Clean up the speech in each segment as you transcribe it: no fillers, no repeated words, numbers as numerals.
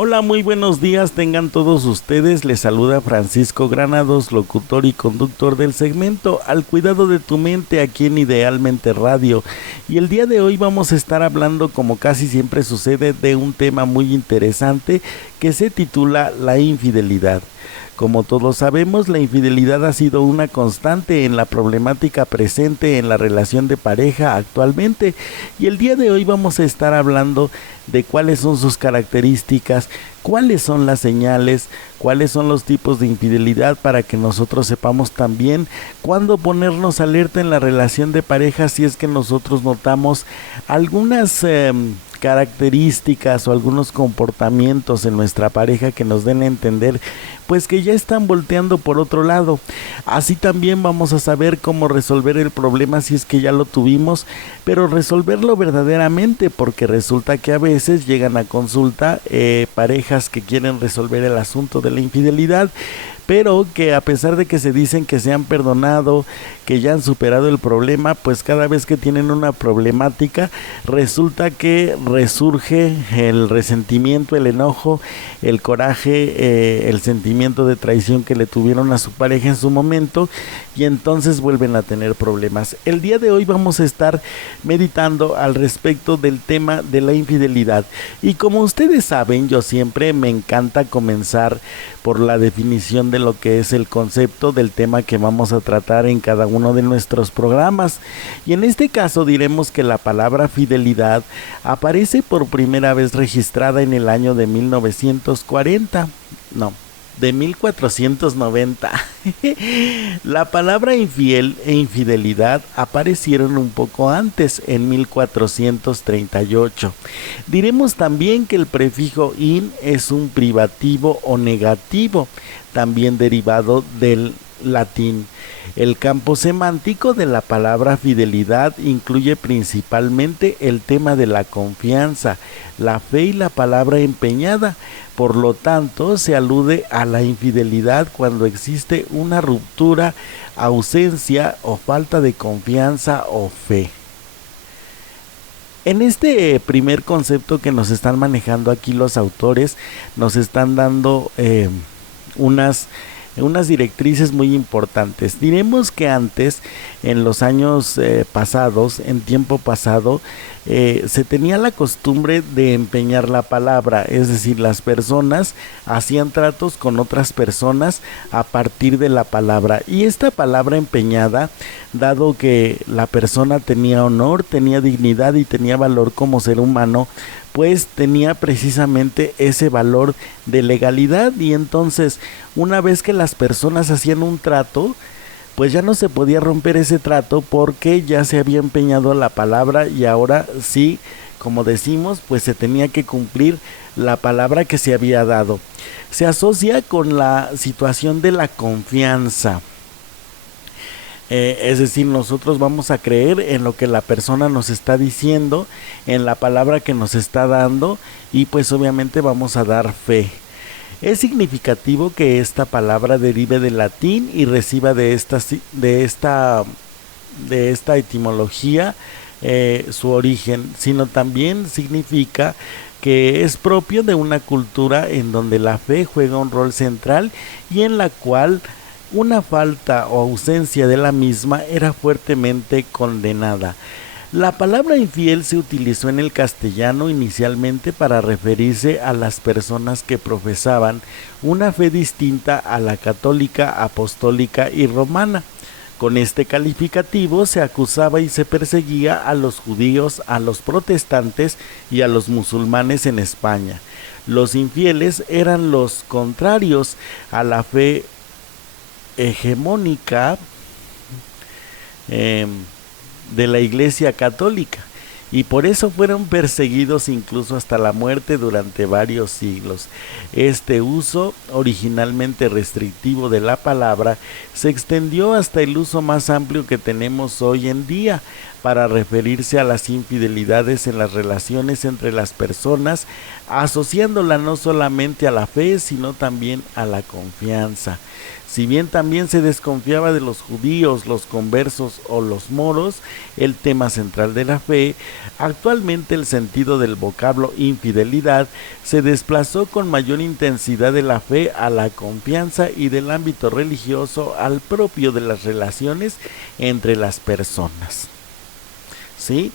Hola, muy buenos días, tengan todos ustedes. Les saluda Francisco Granados, locutor y conductor del segmento Al Cuidado de tu Mente aquí en Idealmente Radio. Y el día de hoy vamos a estar hablando, como casi siempre sucede, de un tema muy interesante que se titula La infidelidad. Como todos sabemos, la infidelidad ha sido una constante en la problemática presente en la relación de pareja actualmente, y el día de hoy vamos a estar hablando de cuáles son sus características, cuáles son las señales, cuáles son los tipos de infidelidad, para que nosotros sepamos también cuándo ponernos alerta en la relación de pareja si es que nosotros notamos algunas características o algunos comportamientos en nuestra pareja que nos den a entender pues que ya están volteando por otro lado. Así también vamos a saber cómo resolver el problema si es que ya lo tuvimos, pero resolverlo verdaderamente, porque resulta que a veces llegan a consulta parejas que quieren resolver el asunto de la infidelidad, pero que a pesar de que se dicen que se han perdonado, que ya han superado el problema, pues cada vez que tienen una problemática, resulta que resurge el resentimiento, el enojo, el coraje, el sentimiento de traición que le tuvieron a su pareja en su momento, y entonces vuelven a tener problemas. El día de hoy vamos a estar meditando al respecto del tema de la infidelidad. Y como ustedes saben, yo siempre me encanta comenzar por la definición de lo que es el concepto del tema que vamos a tratar en cada uno de nuestros programas. Y en este caso diremos que la palabra fidelidad aparece por primera vez registrada en el año de 1940. No, de 1490. La palabra infiel e infidelidad aparecieron un poco antes, en 1438. Diremos también que el prefijo in es un privativo o negativo, también derivado del latín. El campo semántico de la palabra fidelidad incluye principalmente el tema de la confianza, la fe y la palabra empeñada. Por lo tanto, se alude a la infidelidad cuando existe una ruptura, ausencia o falta de confianza o fe. En este primer concepto que nos están manejando aquí los autores, nos están dando unas directrices muy importantes. Diremos que antes, en los años pasados, en tiempo pasado, se tenía la costumbre de empeñar la palabra, es decir, las personas hacían tratos con otras personas a partir de la palabra, y esta palabra empeñada, dado que la persona tenía honor, tenía dignidad y tenía valor como ser humano, pues tenía precisamente ese valor de legalidad, y entonces una vez que las personas hacían un trato, pues ya no se podía romper ese trato porque ya se había empeñado la palabra, y ahora sí, como decimos, pues se tenía que cumplir la palabra que se había dado. Se asocia con la situación de la confianza. Es decir, nosotros vamos a creer en lo que la persona nos está diciendo, en la palabra que nos está dando, y pues obviamente vamos a dar fe. Es significativo que esta palabra derive del latín y reciba de esta etimología su origen, sino también significa que es propio de una cultura en donde la fe juega un rol central y en la cual una falta o ausencia de la misma era fuertemente condenada. La palabra infiel se utilizó en el castellano inicialmente para referirse a las personas que profesaban una fe distinta a la católica, apostólica y romana. Con este calificativo se acusaba y se perseguía a los judíos, a los protestantes y a los musulmanes en España. Los infieles eran los contrarios a la fe hegemónica de la Iglesia Católica, y por eso fueron perseguidos incluso hasta la muerte durante varios siglos. Este uso, originalmente restrictivo de la palabra, se extendió hasta el uso más amplio que tenemos hoy en día para referirse a las infidelidades en las relaciones entre las personas, asociándola no solamente a la fe, sino también a la confianza. Si bien también se desconfiaba de los judíos, los conversos o los moros, el tema central de la fe, actualmente el sentido del vocablo infidelidad se desplazó con mayor intensidad de la fe a la confianza y del ámbito religioso al propio de las relaciones entre las personas. ¿Sí?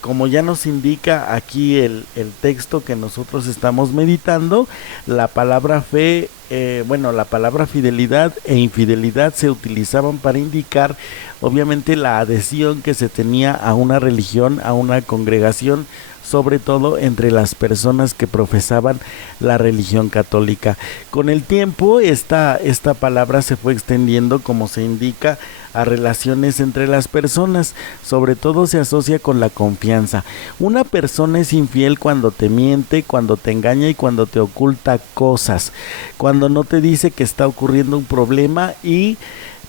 Como ya nos indica aquí el texto que nosotros estamos meditando, la palabra fe, la palabra fidelidad e infidelidad se utilizaban para indicar obviamente la adhesión que se tenía a una religión, a una congregación, sobre todo entre las personas que profesaban la religión católica. Con el tiempo esta palabra se fue extendiendo, como se indica, a relaciones entre las personas, sobre todo se asocia con la confianza. Una persona es infiel cuando te miente, cuando te engaña y cuando te oculta cosas, cuando no te dice que está ocurriendo un problema y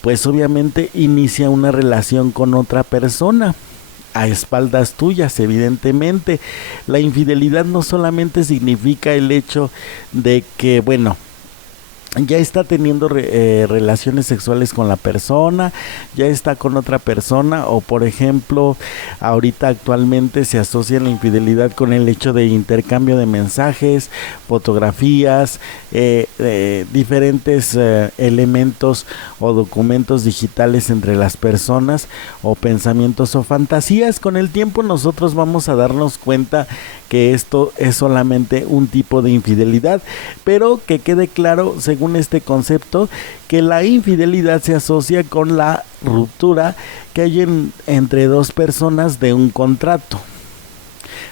pues obviamente inicia una relación con otra persona a espaldas tuyas, evidentemente. La infidelidad no solamente significa el hecho de que, ya está teniendo relaciones sexuales con la persona, ya está con otra persona, o por ejemplo, ahorita actualmente se asocia la infidelidad con el hecho de intercambio de mensajes, fotografías, diferentes elementos o documentos digitales entre las personas, o pensamientos o fantasías. Con el tiempo nosotros vamos a darnos cuenta que esto es solamente un tipo de infidelidad, pero que quede claro, según este concepto, que la infidelidad se asocia con la ruptura que hay entre dos personas de un contrato.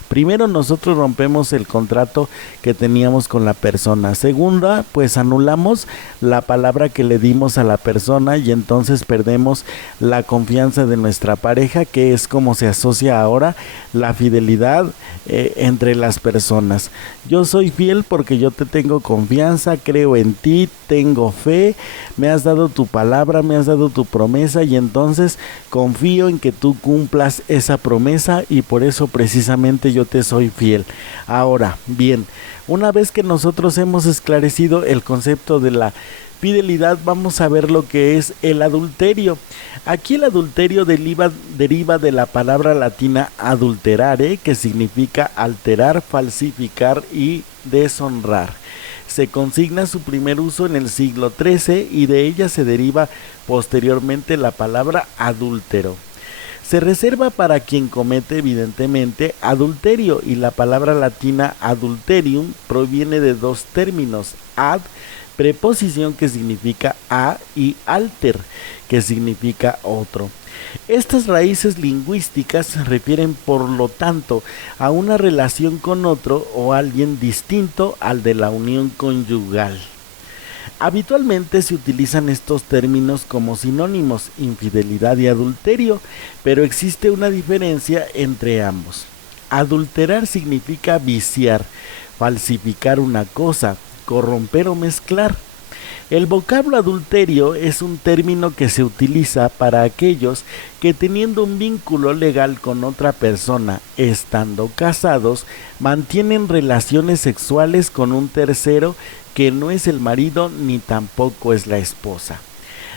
Primero, nosotros rompemos el contrato que teníamos con la persona. Segunda, pues anulamos la palabra que le dimos a la persona y entonces perdemos la confianza de nuestra pareja, que es como se asocia ahora la fidelidad entre las personas. Yo soy fiel porque yo te tengo confianza, creo en ti, tengo fe, me has dado tu palabra, me has dado tu promesa y entonces confío en que tú cumplas esa promesa y por eso precisamente yo te soy fiel. Ahora, bien, una vez que nosotros hemos esclarecido el concepto de la fidelidad, vamos a ver lo que es el adulterio. Aquí el adulterio deriva de la palabra latina adulterare, que significa alterar, falsificar y deshonrar. Se consigna su primer uso en el siglo XIII y de ella se deriva posteriormente la palabra adúltero. Se reserva para quien comete evidentemente adulterio y la palabra latina adulterium proviene de dos términos, ad, preposición que significa a, y alter, que significa otro. Estas raíces lingüísticas se refieren por lo tanto a una relación con otro o alguien distinto al de la unión conyugal. Habitualmente se utilizan estos términos como sinónimos, infidelidad y adulterio, pero existe una diferencia entre ambos. Adulterar significa viciar, falsificar una cosa, corromper o mezclar. El vocablo adulterio es un término que se utiliza para aquellos que teniendo un vínculo legal con otra persona, estando casados, mantienen relaciones sexuales con un tercero que no es el marido ni tampoco es la esposa.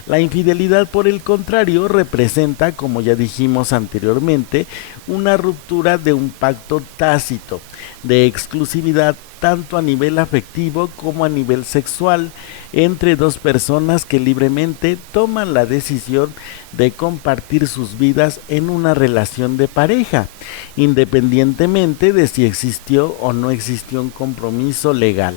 La infidelidad, por el contrario, representa, como ya dijimos anteriormente, una ruptura de un pacto tácito, de exclusividad tanto a nivel afectivo como a nivel sexual, entre dos personas que libremente toman la decisión de compartir sus vidas en una relación de pareja, independientemente de si existió o no existió un compromiso legal.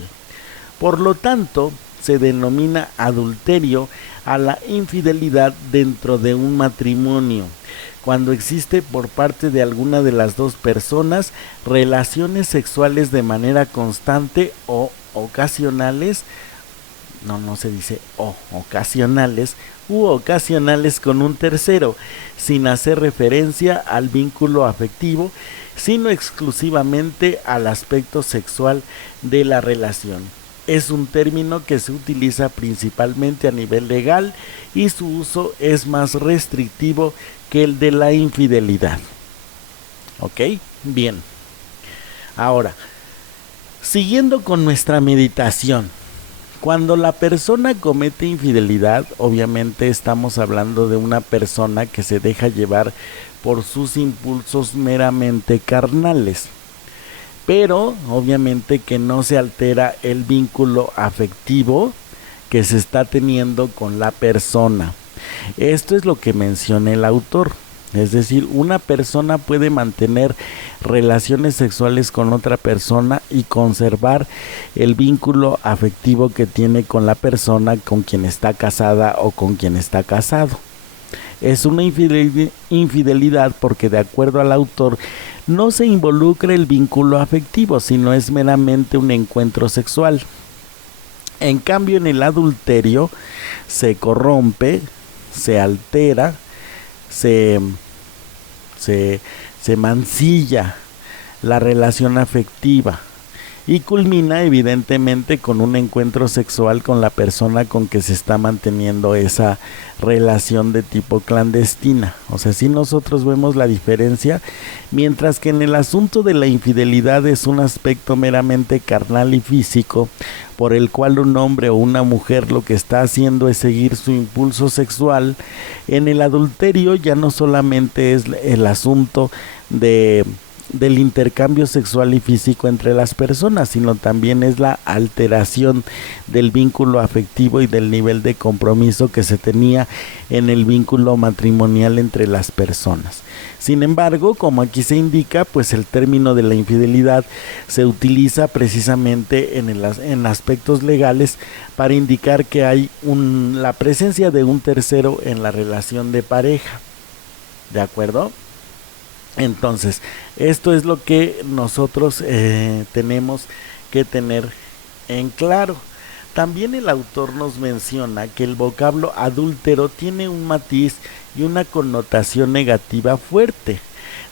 Por lo tanto, se denomina adulterio a la infidelidad dentro de un matrimonio, cuando existe por parte de alguna de las dos personas relaciones sexuales de manera constante o ocasionales, no se dice ocasionales, u ocasionales con un tercero, sin hacer referencia al vínculo afectivo, sino exclusivamente al aspecto sexual de la relación. Es un término que se utiliza principalmente a nivel legal y su uso es más restrictivo que el de la infidelidad. ¿Ok? Bien. Ahora, siguiendo con nuestra meditación, Cuando la persona comete infidelidad, obviamente estamos hablando de una persona que se deja llevar por sus impulsos meramente carnales, pero obviamente que no se altera el vínculo afectivo que se está teniendo con la persona. Esto es lo que menciona el autor. Es decir, una persona puede mantener relaciones sexuales con otra persona y conservar el vínculo afectivo que tiene con la persona con quien está casada o con quien está casado. Es una infidelidad porque, de acuerdo al autor, no se involucra el vínculo afectivo, sino es meramente un encuentro sexual. En cambio, en el adulterio se corrompe, se altera, se mancilla la relación afectiva y culmina evidentemente con un encuentro sexual con la persona con que se está manteniendo esa relación de tipo clandestina. O sea, si nosotros vemos la diferencia, mientras que en el asunto de la infidelidad es un aspecto meramente carnal y físico, por el cual un hombre o una mujer lo que está haciendo es seguir su impulso sexual, en el adulterio ya no solamente es el asunto del intercambio sexual y físico entre las personas, sino también es la alteración del vínculo afectivo y del nivel de compromiso que se tenía en el vínculo matrimonial entre las personas. Sin embargo, como aquí se indica, pues el término de la infidelidad se utiliza precisamente en aspectos legales para indicar que hay la presencia de un tercero en la relación de pareja. ¿De acuerdo? Entonces, esto es lo que nosotros tenemos que tener en claro. También el autor nos menciona que el vocablo adúltero tiene un matiz y una connotación negativa fuerte.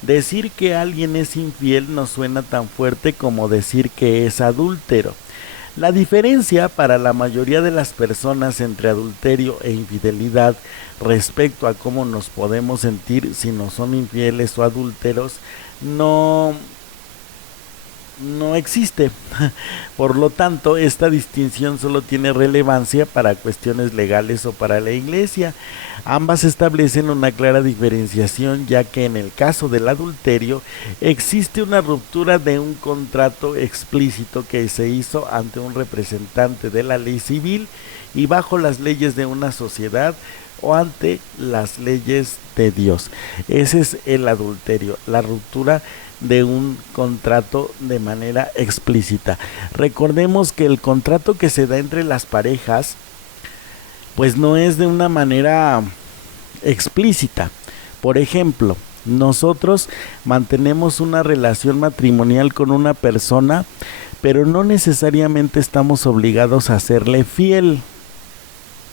Decir que alguien es infiel no suena tan fuerte como decir que es adúltero. La diferencia para la mayoría de las personas entre adulterio e infidelidad respecto a cómo nos podemos sentir si nos son infieles o adúlteros no existe. Por lo tanto, esta distinción solo tiene relevancia para cuestiones legales o para la iglesia. Ambas establecen una clara diferenciación, ya que en el caso del adulterio existe una ruptura de un contrato explícito que se hizo ante un representante de la ley civil y bajo las leyes de una sociedad o ante las leyes de Dios. Ese es el adulterio, la ruptura de un contrato de manera explícita. Recordemos que el contrato que se da entre las parejas pues no es de una manera explícita. Por ejemplo, nosotros mantenemos una relación matrimonial con una persona, pero no necesariamente estamos obligados a serle fiel,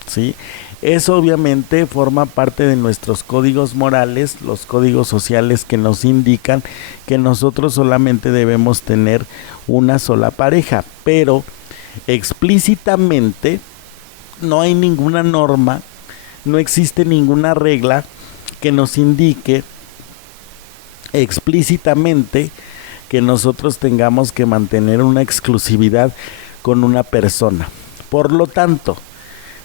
¿sí? Eso obviamente forma parte de nuestros códigos morales, los códigos sociales que nos indican que nosotros solamente debemos tener una sola pareja, pero explícitamente no hay ninguna norma, no existe ninguna regla que nos indique explícitamente que nosotros tengamos que mantener una exclusividad con una persona. Por lo tanto,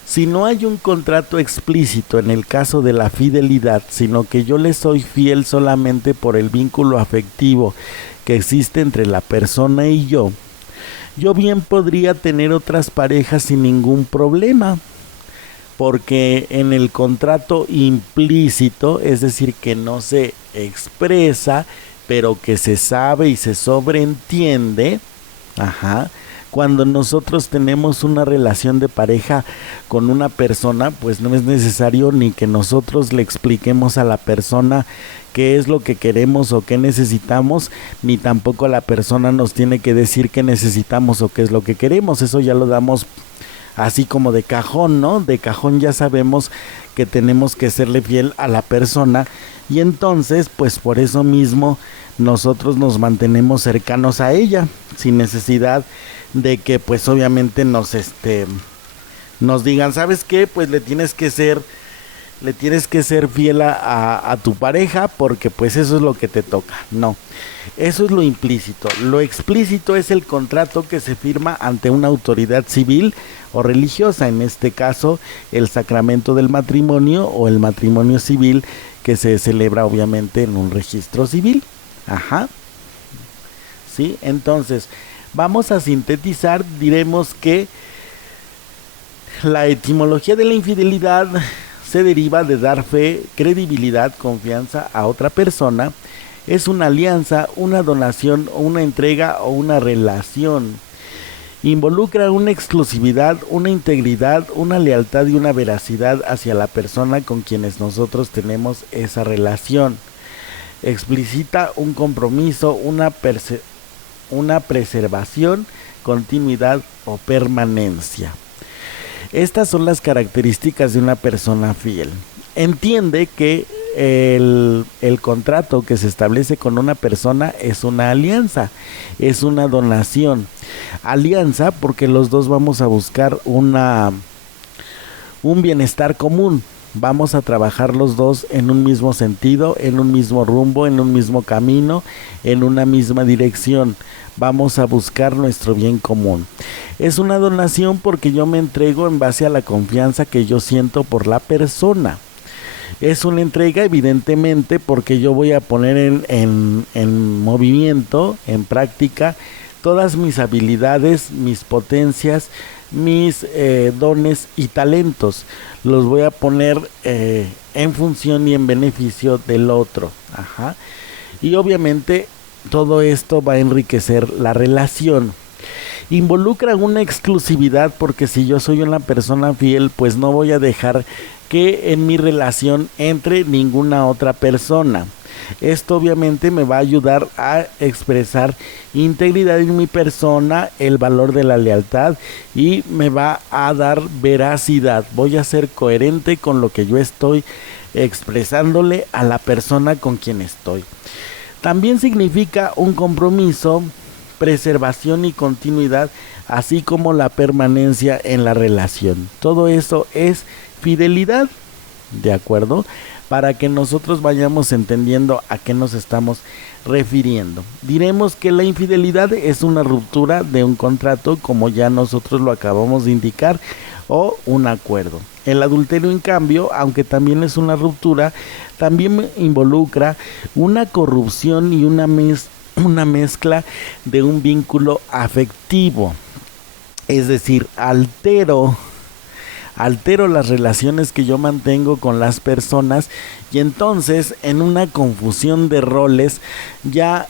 si no hay un contrato explícito en el caso de la fidelidad, sino que yo le soy fiel solamente por el vínculo afectivo que existe entre la persona y yo bien podría tener otras parejas sin ningún problema, porque en el contrato implícito, es decir, que no se expresa, pero que se sabe y se sobreentiende, cuando nosotros tenemos una relación de pareja con una persona, pues no es necesario ni que nosotros le expliquemos a la persona qué es lo que queremos o qué necesitamos, ni tampoco la persona nos tiene que decir qué necesitamos o qué es lo que queremos. Eso ya lo damos así como de cajón, ¿no? De cajón ya sabemos que tenemos que serle fiel a la persona, y entonces pues por eso mismo nosotros nos mantenemos cercanos a ella, sin necesidad de que pues obviamente nos digan, ¿sabes qué? Pues le tienes que ser le tienes que ser fiel a tu pareja porque pues eso es lo que te toca. No, eso es lo implícito. Lo explícito es el contrato que se firma ante una autoridad civil o religiosa, en este caso el sacramento del matrimonio o el matrimonio civil, que se celebra obviamente en un registro civil. Ajá. ¿Sí? Entonces, vamos a sintetizar, diremos que la etimología de la infidelidad se deriva de dar fe, credibilidad, confianza a otra persona. Es una alianza, una donación, una entrega o una relación. Involucra una exclusividad, una integridad, una lealtad y una veracidad hacia la persona con quienes nosotros tenemos esa relación. Explicita un compromiso, una preservación, continuidad o permanencia. Estas son las características de una persona fiel. Entiende que el contrato que se establece con una persona es una alianza, es una donación. Alianza porque los dos vamos a buscar un bienestar común. Vamos a trabajar los dos en un mismo sentido, en un mismo rumbo, en un mismo camino, en una misma dirección. Vamos a buscar nuestro bien común. Es una donación porque yo me entrego en base a la confianza que yo siento por la persona. Es una entrega evidentemente porque yo voy a poner en movimiento, en práctica, todas mis habilidades, mis potencias, mis dones y talentos. Los voy a poner en función y en beneficio del otro. Ajá. Y obviamente todo esto va a enriquecer la relación. Involucra una exclusividad porque si yo soy una persona fiel, pues no voy a dejar que en mi relación entre ninguna otra persona. Esto obviamente me va a ayudar a expresar integridad en mi persona, el valor de la lealtad y me va a dar veracidad. Voy a ser coherente con lo que yo estoy expresándole a la persona con quien estoy. También significa un compromiso, preservación y continuidad, así como la permanencia en la relación. Todo eso es fidelidad, ¿de acuerdo? Para que nosotros vayamos entendiendo a qué nos estamos refiriendo. Diremos que la infidelidad es una ruptura de un contrato, como ya nosotros lo acabamos de indicar, o un acuerdo. El adulterio, en cambio, aunque también es una ruptura, también involucra una corrupción y una mezcla de un vínculo afectivo. Es decir, altero las relaciones que yo mantengo con las personas y entonces en una confusión de roles ya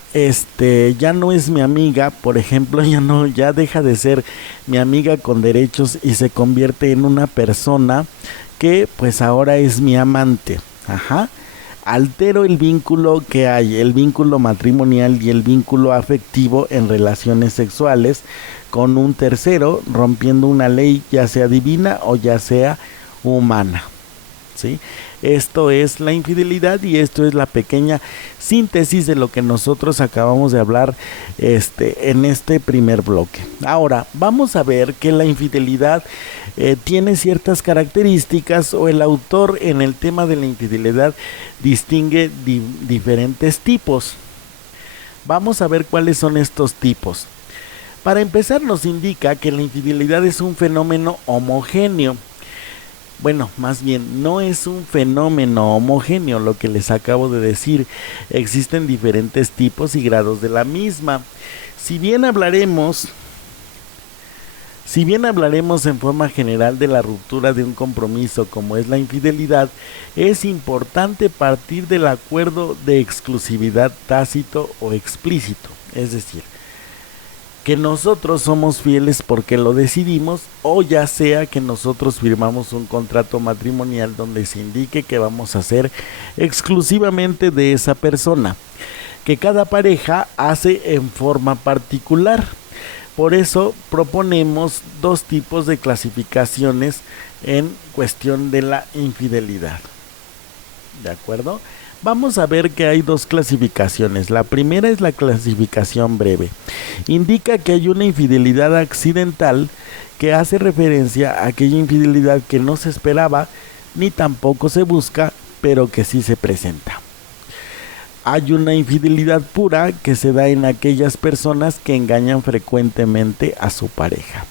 no es mi amiga, por ejemplo, ya deja de ser mi amiga con derechos y se convierte en una persona que pues ahora es mi amante. Ajá. Altero el vínculo que hay, el vínculo matrimonial y el vínculo afectivo en relaciones sexuales con un tercero, rompiendo una ley ya sea divina o ya sea humana. ¿Sí? Esto es la infidelidad y esto es la pequeña síntesis de lo que nosotros acabamos de hablar en este primer bloque. Ahora, vamos a ver que la infidelidad tiene ciertas características, o el autor en el tema de la infidelidad distingue diferentes tipos. Vamos a ver cuáles son estos tipos. Para empezar, nos indica que la infidelidad es un fenómeno homogéneo. Bueno, más bien, no es un fenómeno homogéneo lo que les acabo de decir. Existen diferentes tipos y grados de la misma. Si bien hablaremos en forma general de la ruptura de un compromiso como es la infidelidad, es importante partir del acuerdo de exclusividad tácito o explícito. Es decir, que nosotros somos fieles porque lo decidimos, o ya sea que nosotros firmamos un contrato matrimonial donde se indique que vamos a ser exclusivamente de esa persona, que cada pareja hace en forma particular. Por eso proponemos dos tipos de clasificaciones en cuestión de la infidelidad. ¿De acuerdo? Vamos a ver que hay dos clasificaciones. La primera es la clasificación breve. Indica que hay una infidelidad accidental que hace referencia a aquella infidelidad que no se esperaba, ni tampoco se busca, pero que sí se presenta. Hay una infidelidad pura que se da en aquellas personas que engañan frecuentemente a su pareja.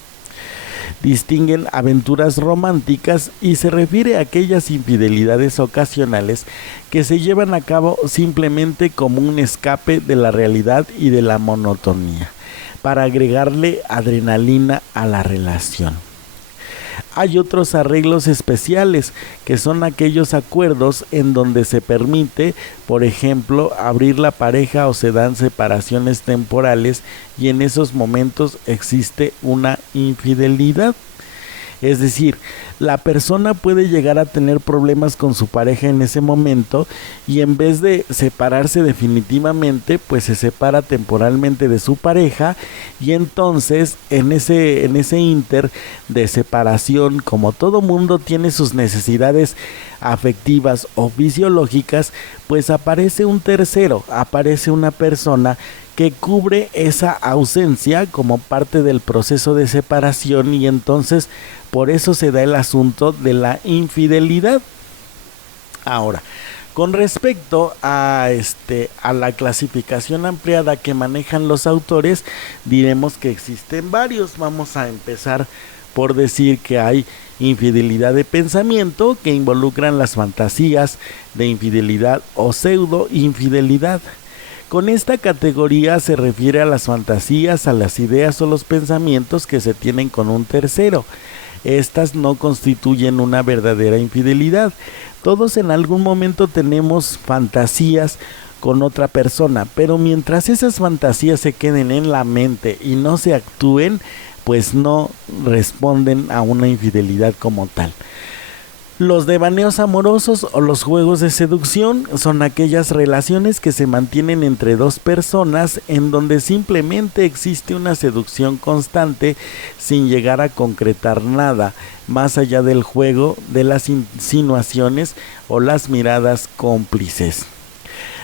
Distinguen aventuras románticas y se refiere a aquellas infidelidades ocasionales que se llevan a cabo simplemente como un escape de la realidad y de la monotonía, para agregarle adrenalina a la relación. Hay otros arreglos especiales, que son aquellos acuerdos en donde se permite, por ejemplo, abrir la pareja o se dan separaciones temporales y en esos momentos existe una infidelidad. Es decir, la persona puede llegar a tener problemas con su pareja en ese momento y en vez de separarse definitivamente, pues se separa temporalmente de su pareja y entonces en ese inter de separación, como todo mundo tiene sus necesidades afectivas o fisiológicas, pues aparece un tercero, aparece una persona que cubre esa ausencia como parte del proceso de separación y entonces por eso se da el asunto de la infidelidad. Ahora, con respecto a la clasificación ampliada que manejan los autores, diremos que existen varios. Vamos a empezar por decir que hay infidelidad de pensamiento, que involucran las fantasías de infidelidad o pseudo infidelidad. Con esta categoría se refiere a las fantasías, a las ideas o los pensamientos que se tienen con un tercero. Estas no constituyen una verdadera infidelidad. Todos en algún momento tenemos fantasías con otra persona, pero mientras esas fantasías se queden en la mente y no se actúen, pues no responden a una infidelidad como tal. Los devaneos amorosos o los juegos de seducción son aquellas relaciones que se mantienen entre dos personas en donde simplemente existe una seducción constante sin llegar a concretar nada, más allá del juego de las insinuaciones o las miradas cómplices.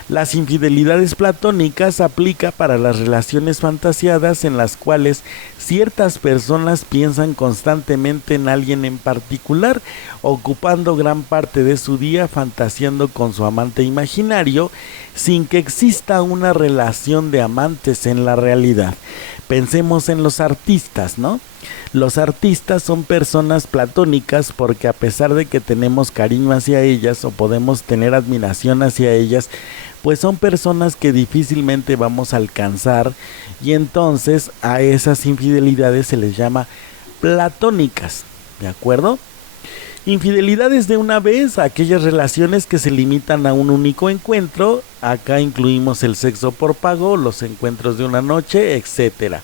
Las infidelidades platónicas aplica para las relaciones fantasiadas en las cuales ciertas personas piensan constantemente en alguien en particular, ocupando gran parte de su día fantaseando con su amante imaginario, sin que exista una relación de amantes en la realidad. Pensemos en los artistas, ¿no? Los artistas son personas platónicas porque a pesar de que tenemos cariño hacia ellas o podemos tener admiración hacia ellas, pues son personas que difícilmente vamos a alcanzar y entonces a esas infidelidades se les llama platónicas, ¿de acuerdo? Infidelidades de una vez, aquellas relaciones que se limitan a un único encuentro, acá incluimos el sexo por pago, los encuentros de una noche, etc.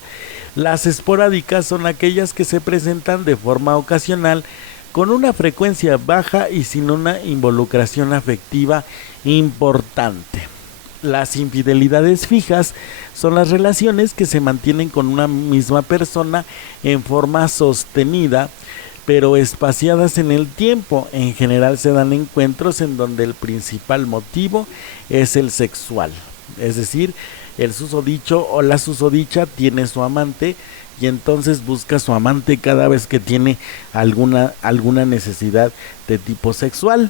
Las esporádicas son aquellas que se presentan de forma ocasional, con una frecuencia baja y sin una involucración afectiva importante. Las infidelidades fijas son las relaciones que se mantienen con una misma persona en forma sostenida, pero espaciadas en el tiempo. En general se dan encuentros en donde el principal motivo es el sexual, es decir, el susodicho o la susodicha tiene su amante y entonces busca a su amante cada vez que tiene alguna necesidad de tipo sexual.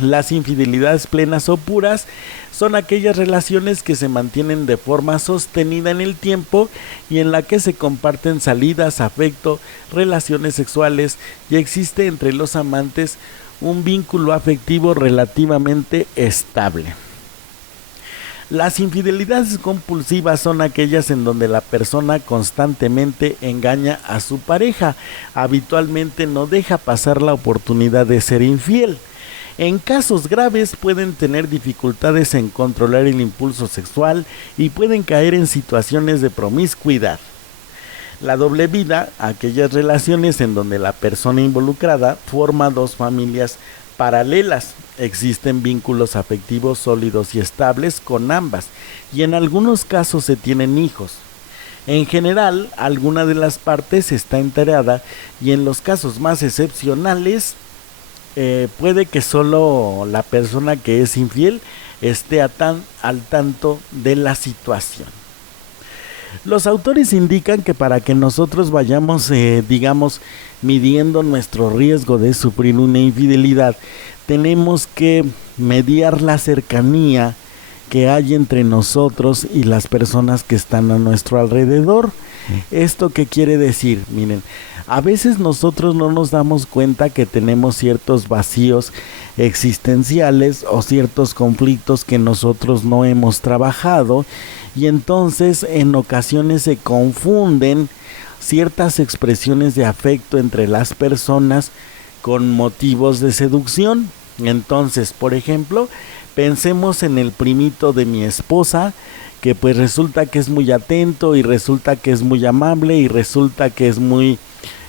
Las infidelidades plenas o puras son aquellas relaciones que se mantienen de forma sostenida en el tiempo y en la que se comparten salidas, afecto, relaciones sexuales y existe entre los amantes un vínculo afectivo relativamente estable. Las infidelidades compulsivas son aquellas en donde la persona constantemente engaña a su pareja, habitualmente no deja pasar la oportunidad de ser infiel. En casos graves pueden tener dificultades en controlar el impulso sexual y pueden caer en situaciones de promiscuidad. La doble vida, aquellas relaciones en donde la persona involucrada forma dos familias paralelas. Existen vínculos afectivos sólidos y estables con ambas y en algunos casos se tienen hijos. En general, alguna de las partes está enterada y en los casos más excepcionales puede que solo la persona que es infiel esté al tanto de la situación. Los autores indican que para que nosotros vayamos, midiendo nuestro riesgo de sufrir una infidelidad, tenemos que mediar la cercanía que hay entre nosotros y las personas que están a nuestro alrededor. ¿Esto qué quiere decir? Miren, a veces nosotros no nos damos cuenta que tenemos ciertos vacíos existenciales o ciertos conflictos que nosotros no hemos trabajado, y entonces en ocasiones se confunden ciertas expresiones de afecto entre las personas con motivos de seducción. Entonces, por ejemplo, pensemos en el primito de mi esposa, que pues resulta que es muy atento y resulta que es muy amable y resulta que es muy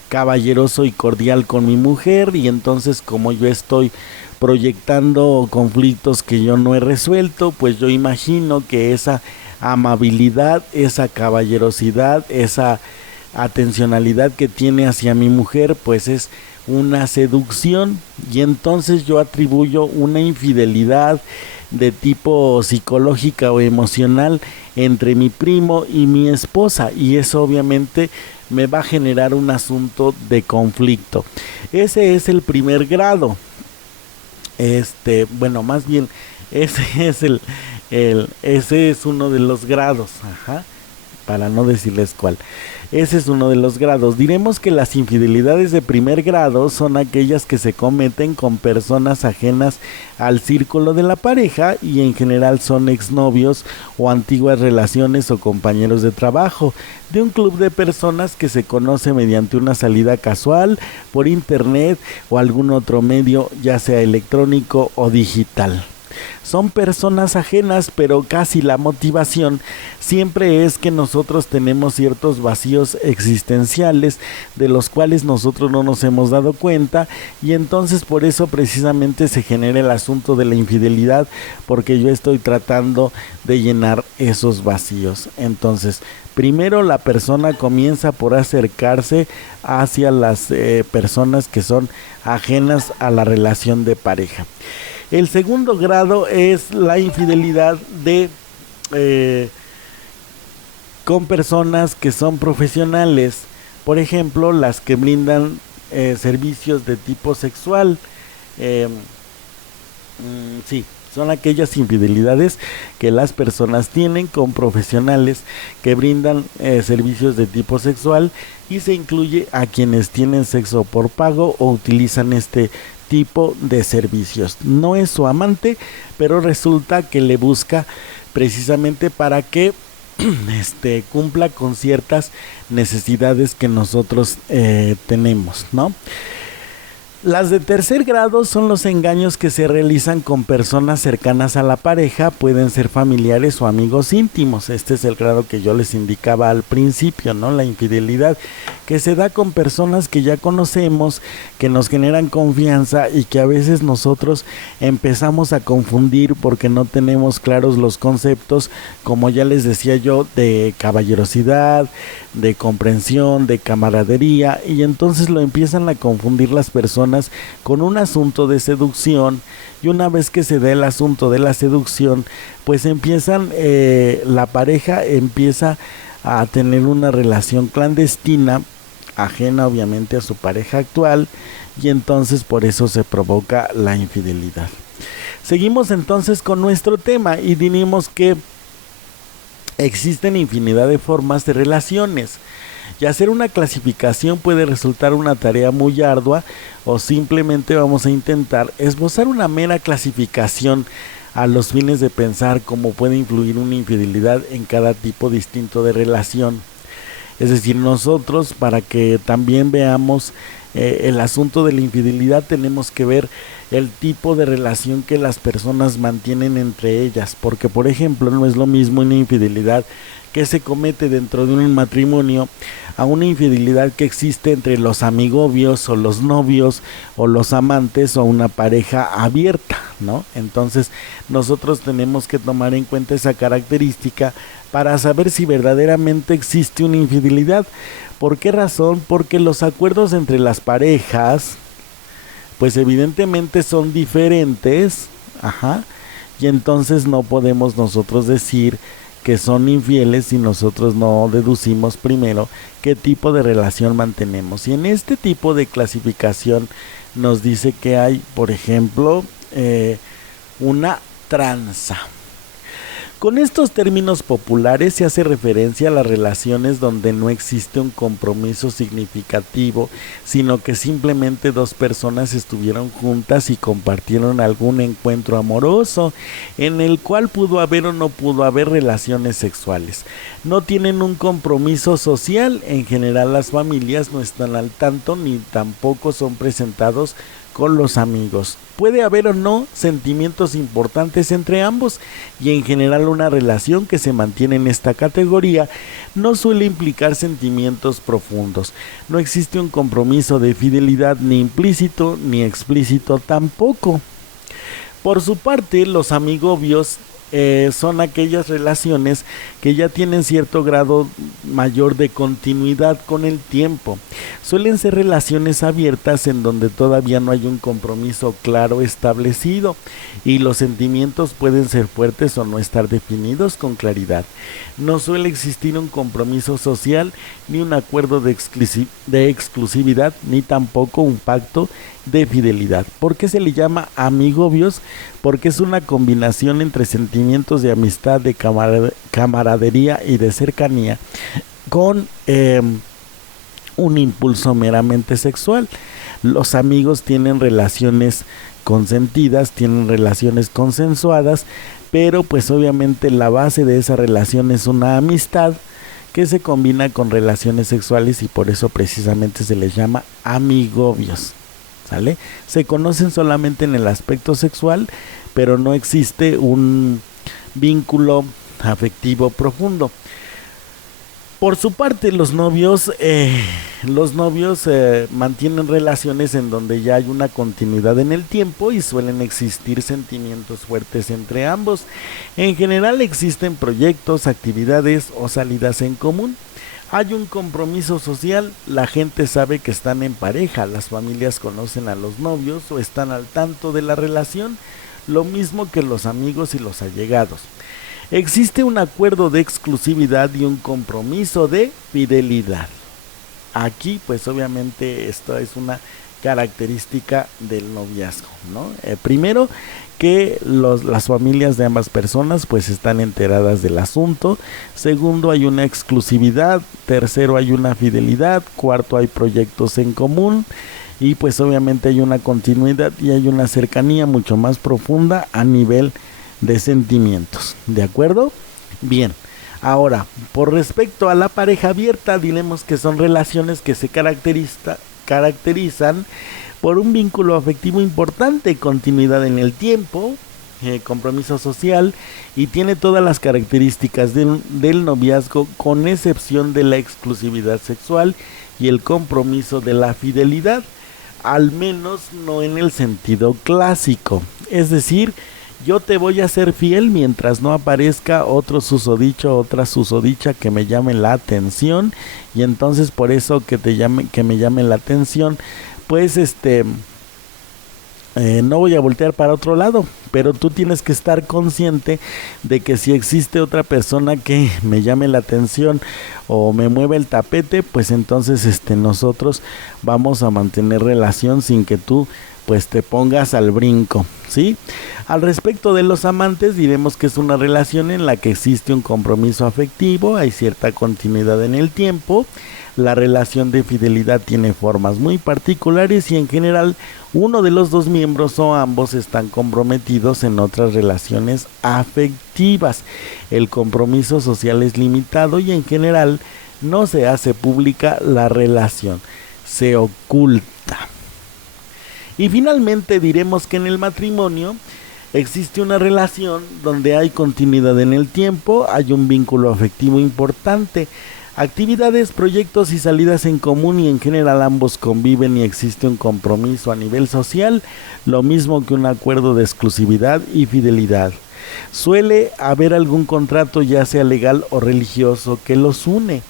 caballeroso y cordial con mi mujer, y entonces como yo estoy proyectando conflictos que yo no he resuelto, pues yo imagino que esa amabilidad, esa caballerosidad, esa atencionalidad que tiene hacia mi mujer, pues es una seducción, y entonces yo atribuyo una infidelidad de tipo psicológica o emocional entre mi primo y mi esposa, y eso obviamente me va a generar un asunto de conflicto. Ese es el primer grado. Más bien, ese es ese es uno de los grados, para no decirles cuál. Ese es uno de los grados. Diremos que las infidelidades de primer grado son aquellas que se cometen con personas ajenas al círculo de la pareja, y en general son exnovios o antiguas relaciones o compañeros de trabajo de un club de personas que se conoce mediante una salida casual por internet o algún otro medio, ya sea electrónico o digital. Son personas ajenas, pero casi la motivación siempre es que nosotros tenemos ciertos vacíos existenciales de los cuales nosotros no nos hemos dado cuenta, y entonces por eso precisamente se genera el asunto de la infidelidad, porque yo estoy tratando de llenar esos vacíos. Entonces, primero la persona comienza por acercarse hacia las personas que son ajenas a la relación de pareja. El segundo grado es la infidelidad con personas que son profesionales, por ejemplo, las que brindan servicios de tipo sexual. Son aquellas infidelidades que las personas tienen con profesionales que brindan servicios de tipo sexual, y se incluye a quienes tienen sexo por pago o utilizan este tipo de servicios. No es su amante, pero resulta que le busca precisamente para que cumpla con ciertas necesidades que nosotros tenemos, ¿no? Las de tercer grado son los engaños que se realizan con personas cercanas a la pareja, pueden ser familiares o amigos íntimos. Este es el grado que yo les indicaba al principio, ¿no? La infidelidad que se da con personas que ya conocemos, que nos generan confianza y que a veces nosotros empezamos a confundir porque no tenemos claros los conceptos, como ya les decía yo, de caballerosidad, de comprensión, de camaradería, y entonces lo empiezan a confundir las personas con un asunto de seducción. Y una vez que se da el asunto de la seducción, pues la pareja empieza a tener una relación clandestina, ajena obviamente a su pareja actual, y entonces por eso se provoca la infidelidad. Seguimos entonces con nuestro tema y dijimos que existen infinidad de formas de relaciones, y hacer una clasificación puede resultar una tarea muy ardua, o simplemente vamos a intentar esbozar una mera clasificación a los fines de pensar cómo puede influir una infidelidad en cada tipo distinto de relación. Es decir, nosotros, para que también veamos el asunto de la infidelidad, tenemos que ver el tipo de relación que las personas mantienen entre ellas, porque por ejemplo no es lo mismo una infidelidad que se comete dentro de un matrimonio a una infidelidad que existe entre los amigobios o los novios o los amantes o una pareja abierta, ¿no? Entonces nosotros tenemos que tomar en cuenta esa característica para saber si verdaderamente existe una infidelidad. ¿Por qué razón? Porque los acuerdos entre las parejas pues evidentemente son diferentes, y entonces no podemos nosotros decir que son infieles si nosotros no deducimos primero qué tipo de relación mantenemos. Y en este tipo de clasificación nos dice que hay, por ejemplo, una tranza. Con estos términos populares se hace referencia a las relaciones donde no existe un compromiso significativo, sino que simplemente dos personas estuvieron juntas y compartieron algún encuentro amoroso, en el cual pudo haber o no pudo haber relaciones sexuales. No tienen un compromiso social, en general las familias no están al tanto ni tampoco son presentados con los amigos. Puede haber o no sentimientos importantes entre ambos y en general una relación que se mantiene en esta categoría no suele implicar sentimientos profundos. No existe un compromiso de fidelidad ni implícito ni explícito tampoco. Por su parte, los amigobios son aquellas relaciones que ya tienen cierto grado mayor de continuidad con el tiempo. Suelen ser relaciones abiertas en donde todavía no hay un compromiso claro establecido y los sentimientos pueden ser fuertes o no estar definidos con claridad. No suele existir un compromiso social ni un acuerdo de exclusividad ni tampoco un pacto de fidelidad. ¿Por qué se le llama amigobios? Porque es una combinación entre sentimientos de amistad, de camaradería y de cercanía con un impulso meramente sexual. Los amigos tienen relaciones consentidas, tienen relaciones consensuadas, pero pues obviamente la base de esa relación es una amistad que se combina con relaciones sexuales y por eso precisamente se les llama amigobios. ¿Sale? Se conocen solamente en el aspecto sexual, pero no existe un vínculo afectivo profundo. Por su parte, los novios mantienen relaciones en donde ya hay una continuidad en el tiempo y suelen existir sentimientos fuertes entre ambos. En general existen proyectos, actividades o salidas en común. Hay un compromiso social, la gente sabe que están en pareja, las familias conocen a los novios o están al tanto de la relación, lo mismo que los amigos y los allegados. Existe un acuerdo de exclusividad y un compromiso de fidelidad. Aquí pues obviamente esto es una característica del noviazgo, ¿no? Primero, que las familias de ambas personas pues están enteradas del asunto. Segundo, hay una exclusividad. Tercero, hay una fidelidad. Cuarto, hay proyectos en común y pues obviamente hay una continuidad y hay una cercanía mucho más profunda a nivel de sentimientos. ¿De acuerdo? Bien. Ahora, por respecto a la pareja abierta, diremos que son relaciones que se caracterizan por un vínculo afectivo importante, continuidad en el tiempo, compromiso social y tiene todas las características del noviazgo con excepción de la exclusividad sexual y el compromiso de la fidelidad, al menos no en el sentido clásico. Es decir, yo te voy a ser fiel mientras no aparezca otro susodicho, otra susodicha que me llame la atención y entonces por eso que me llame la atención pues no voy a voltear para otro lado, pero tú tienes que estar consciente de que si existe otra persona que me llame la atención o me mueve el tapete, pues entonces nosotros vamos a mantener relación sin que tú pues te pongas al brinco, ¿sí? Al respecto de los amantes, diremos que es una relación en la que existe un compromiso afectivo, hay cierta continuidad en el tiempo. La relación de fidelidad tiene formas muy particulares y en general uno de los dos miembros o ambos están comprometidos en otras relaciones afectivas. El compromiso social es limitado y en general no se hace pública la relación, se oculta. Y finalmente diremos que en el matrimonio existe una relación donde hay continuidad en el tiempo, hay un vínculo afectivo importante, actividades, proyectos y salidas en común y en general ambos conviven y existe un compromiso a nivel social, lo mismo que un acuerdo de exclusividad y fidelidad. Suele haber algún contrato ya sea legal o religioso que los une.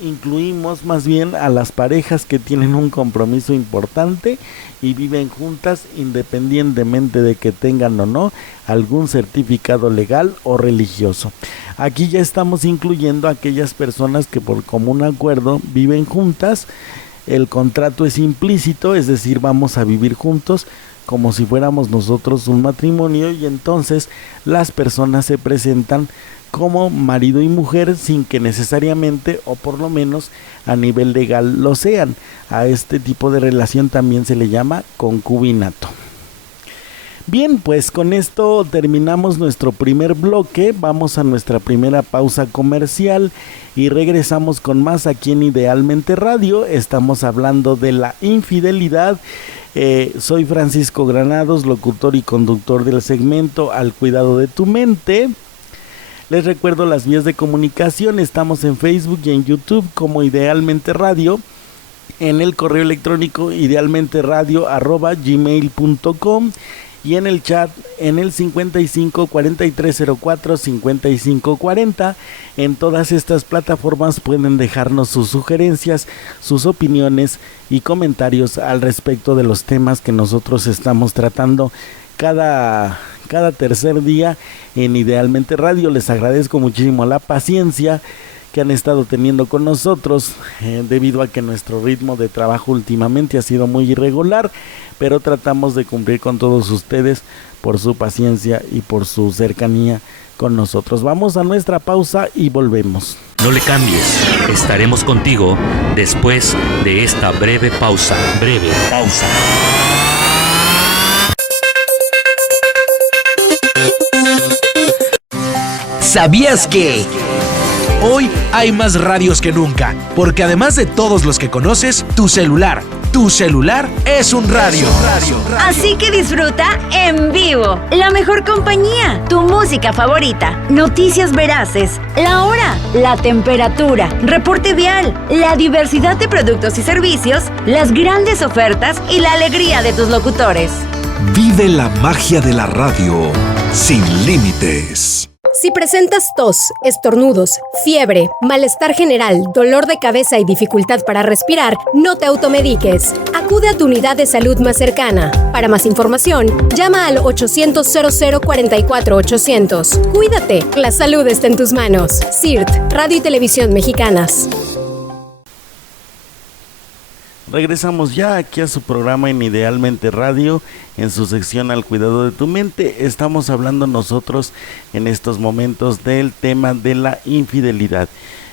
incluimos más bien a las parejas que tienen un compromiso importante y viven juntas independientemente de que tengan o no algún certificado legal o religioso. Aquí ya estamos incluyendo a aquellas personas que por común acuerdo viven juntas. El contrato es implícito, es decir, vamos a vivir juntos como si fuéramos nosotros un matrimonio, y entonces las personas se presentan como marido y mujer sin que necesariamente, o por lo menos a nivel legal, lo sean. A este tipo de relación también se le llama concubinato. Bien, pues con esto terminamos nuestro primer bloque, vamos a nuestra primera pausa comercial y regresamos con más aquí en Idealmente Radio. Estamos hablando de la infidelidad. Soy Francisco Granados, locutor y conductor del segmento Al Cuidado de tu Mente. Les recuerdo las vías de comunicación, estamos en Facebook y en YouTube como Idealmente Radio, en el correo electrónico idealmenteradio@gmail.com y en el chat en el 55 4304 5540. En todas estas plataformas pueden dejarnos sus sugerencias, sus opiniones y comentarios al respecto de los temas que nosotros estamos tratando cada tercer día en Idealmente Radio. Les agradezco muchísimo la paciencia que han estado teniendo con nosotros, debido a que nuestro ritmo de trabajo últimamente ha sido muy irregular, pero tratamos de cumplir con todos ustedes por su paciencia y por su cercanía con nosotros. Vamos a nuestra pausa y volvemos. No le cambies, estaremos contigo después de esta breve pausa. ¿Sabías que? Hoy hay más radios que nunca, porque además de todos los que conoces, tu celular es un radio. Así que disfruta en vivo la mejor compañía, tu música favorita, noticias veraces, la hora, la temperatura, reporte vial, la diversidad de productos y servicios, las grandes ofertas y la alegría de tus locutores. Vive la magia de la radio sin límites. Si presentas tos, estornudos, fiebre, malestar general, dolor de cabeza y dificultad para respirar, no te automediques. Acude a tu unidad de salud más cercana. Para más información, llama al 800-0044-800. Cuídate, la salud está en tus manos. CIRT, Radio y Televisión Mexicanas. Regresamos ya aquí a su programa en Idealmente Radio, en su sección Al Cuidado de tu Mente. Estamos hablando nosotros en estos momentos del tema de la infidelidad.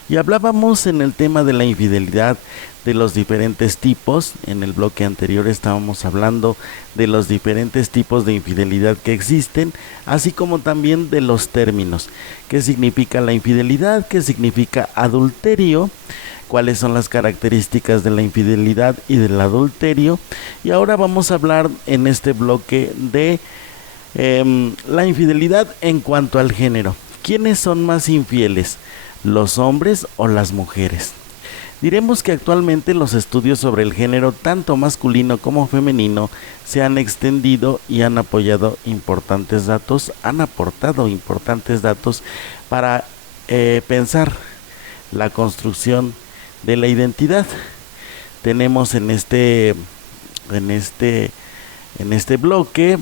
Y hablábamos en el tema de la infidelidad de los diferentes tipos. En el bloque anterior estábamos hablando de los diferentes tipos de infidelidad que existen, así como también de los términos. ¿Qué significa la infidelidad? ¿Qué significa adulterio? Cuáles son las características de la infidelidad y del adulterio. Y ahora vamos a hablar en este bloque de la infidelidad en cuanto al género. ¿Quiénes son más infieles, los hombres o las mujeres? Diremos que actualmente los estudios sobre el género, tanto masculino como femenino, se han extendido y han aportado importantes datos para pensar la construcción de la identidad. Tenemos en este bloque,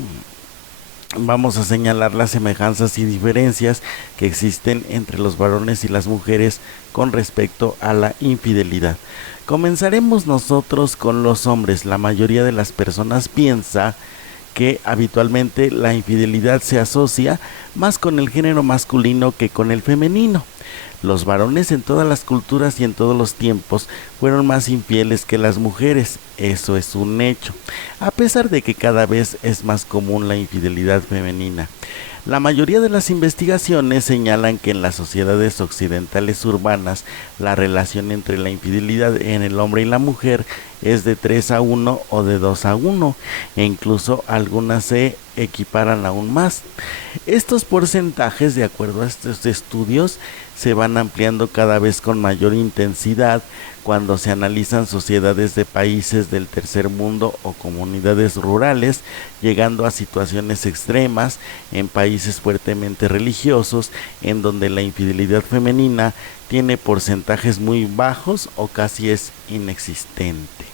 vamos a señalar las semejanzas y diferencias que existen entre los varones y las mujeres con respecto a la infidelidad. Comenzaremos nosotros con los hombres. La mayoría de las personas piensa que habitualmente la infidelidad se asocia más con el género masculino que con el femenino. Los varones en todas las culturas y en todos los tiempos fueron más infieles que las mujeres, eso es un hecho, a pesar de que cada vez es más común la infidelidad femenina. La mayoría de las investigaciones señalan que en las sociedades occidentales urbanas la relación entre la infidelidad en el hombre y la mujer es de 3-1 o de 2-1, e incluso algunas se equiparan aún más. Estos porcentajes, de acuerdo a estos estudios, se van ampliando cada vez con mayor intensidad cuando se analizan sociedades de países del tercer mundo o comunidades rurales, llegando a situaciones extremas en países fuertemente religiosos, en donde la infidelidad femenina tiene porcentajes muy bajos o casi es inexistente.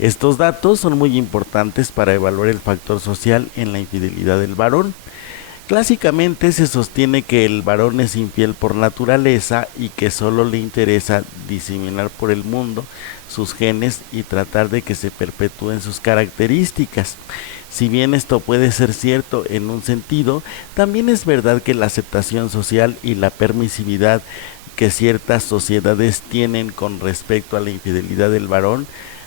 Estos datos son muy importantes para evaluar el factor social en la infidelidad del varón. Clásicamente se sostiene que el varón es infiel por naturaleza y que solo le interesa diseminar por el mundo sus genes y tratar de que se perpetúen sus características. Si bien esto puede ser cierto en un sentido, también es verdad que la aceptación social y la permisividad que ciertas sociedades tienen con respecto a la infidelidad del varón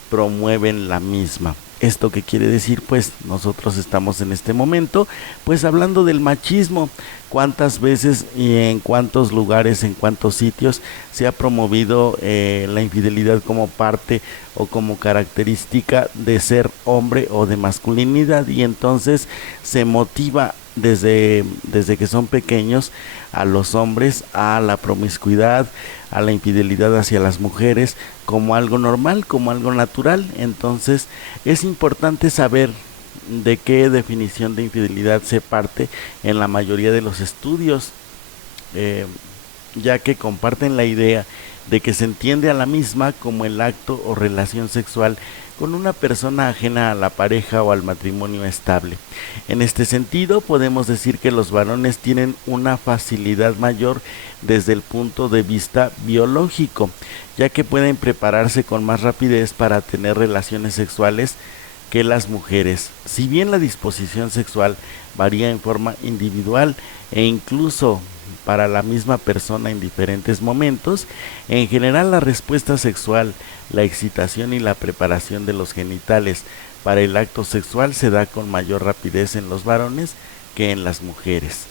promueven la misma. ¿Esto qué quiere decir? Pues nosotros estamos en este momento pues hablando del machismo. ¿Cuántas veces y en cuántos lugares, en cuántos sitios se ha promovido la infidelidad como parte o como característica de ser hombre o de masculinidad? Y entonces se motiva desde que son pequeños a los hombres a la promiscuidad, a la infidelidad hacia las mujeres como algo normal, como algo natural. Entonces es importante saber de qué definición de infidelidad se parte en la mayoría de los estudios, ya que comparten la idea de que se entiende a la misma como el acto o relación sexual con una persona ajena a la pareja o al matrimonio estable. En este sentido, podemos decir que los varones tienen una facilidad mayor desde el punto de vista biológico, ya que pueden prepararse con más rapidez para tener relaciones sexuales que las mujeres. Si bien la disposición sexual varía en forma individual e incluso para la misma persona en diferentes momentos, en general la respuesta sexual, la excitación y la preparación de los genitales para el acto sexual se da con mayor rapidez en los varones que en las mujeres.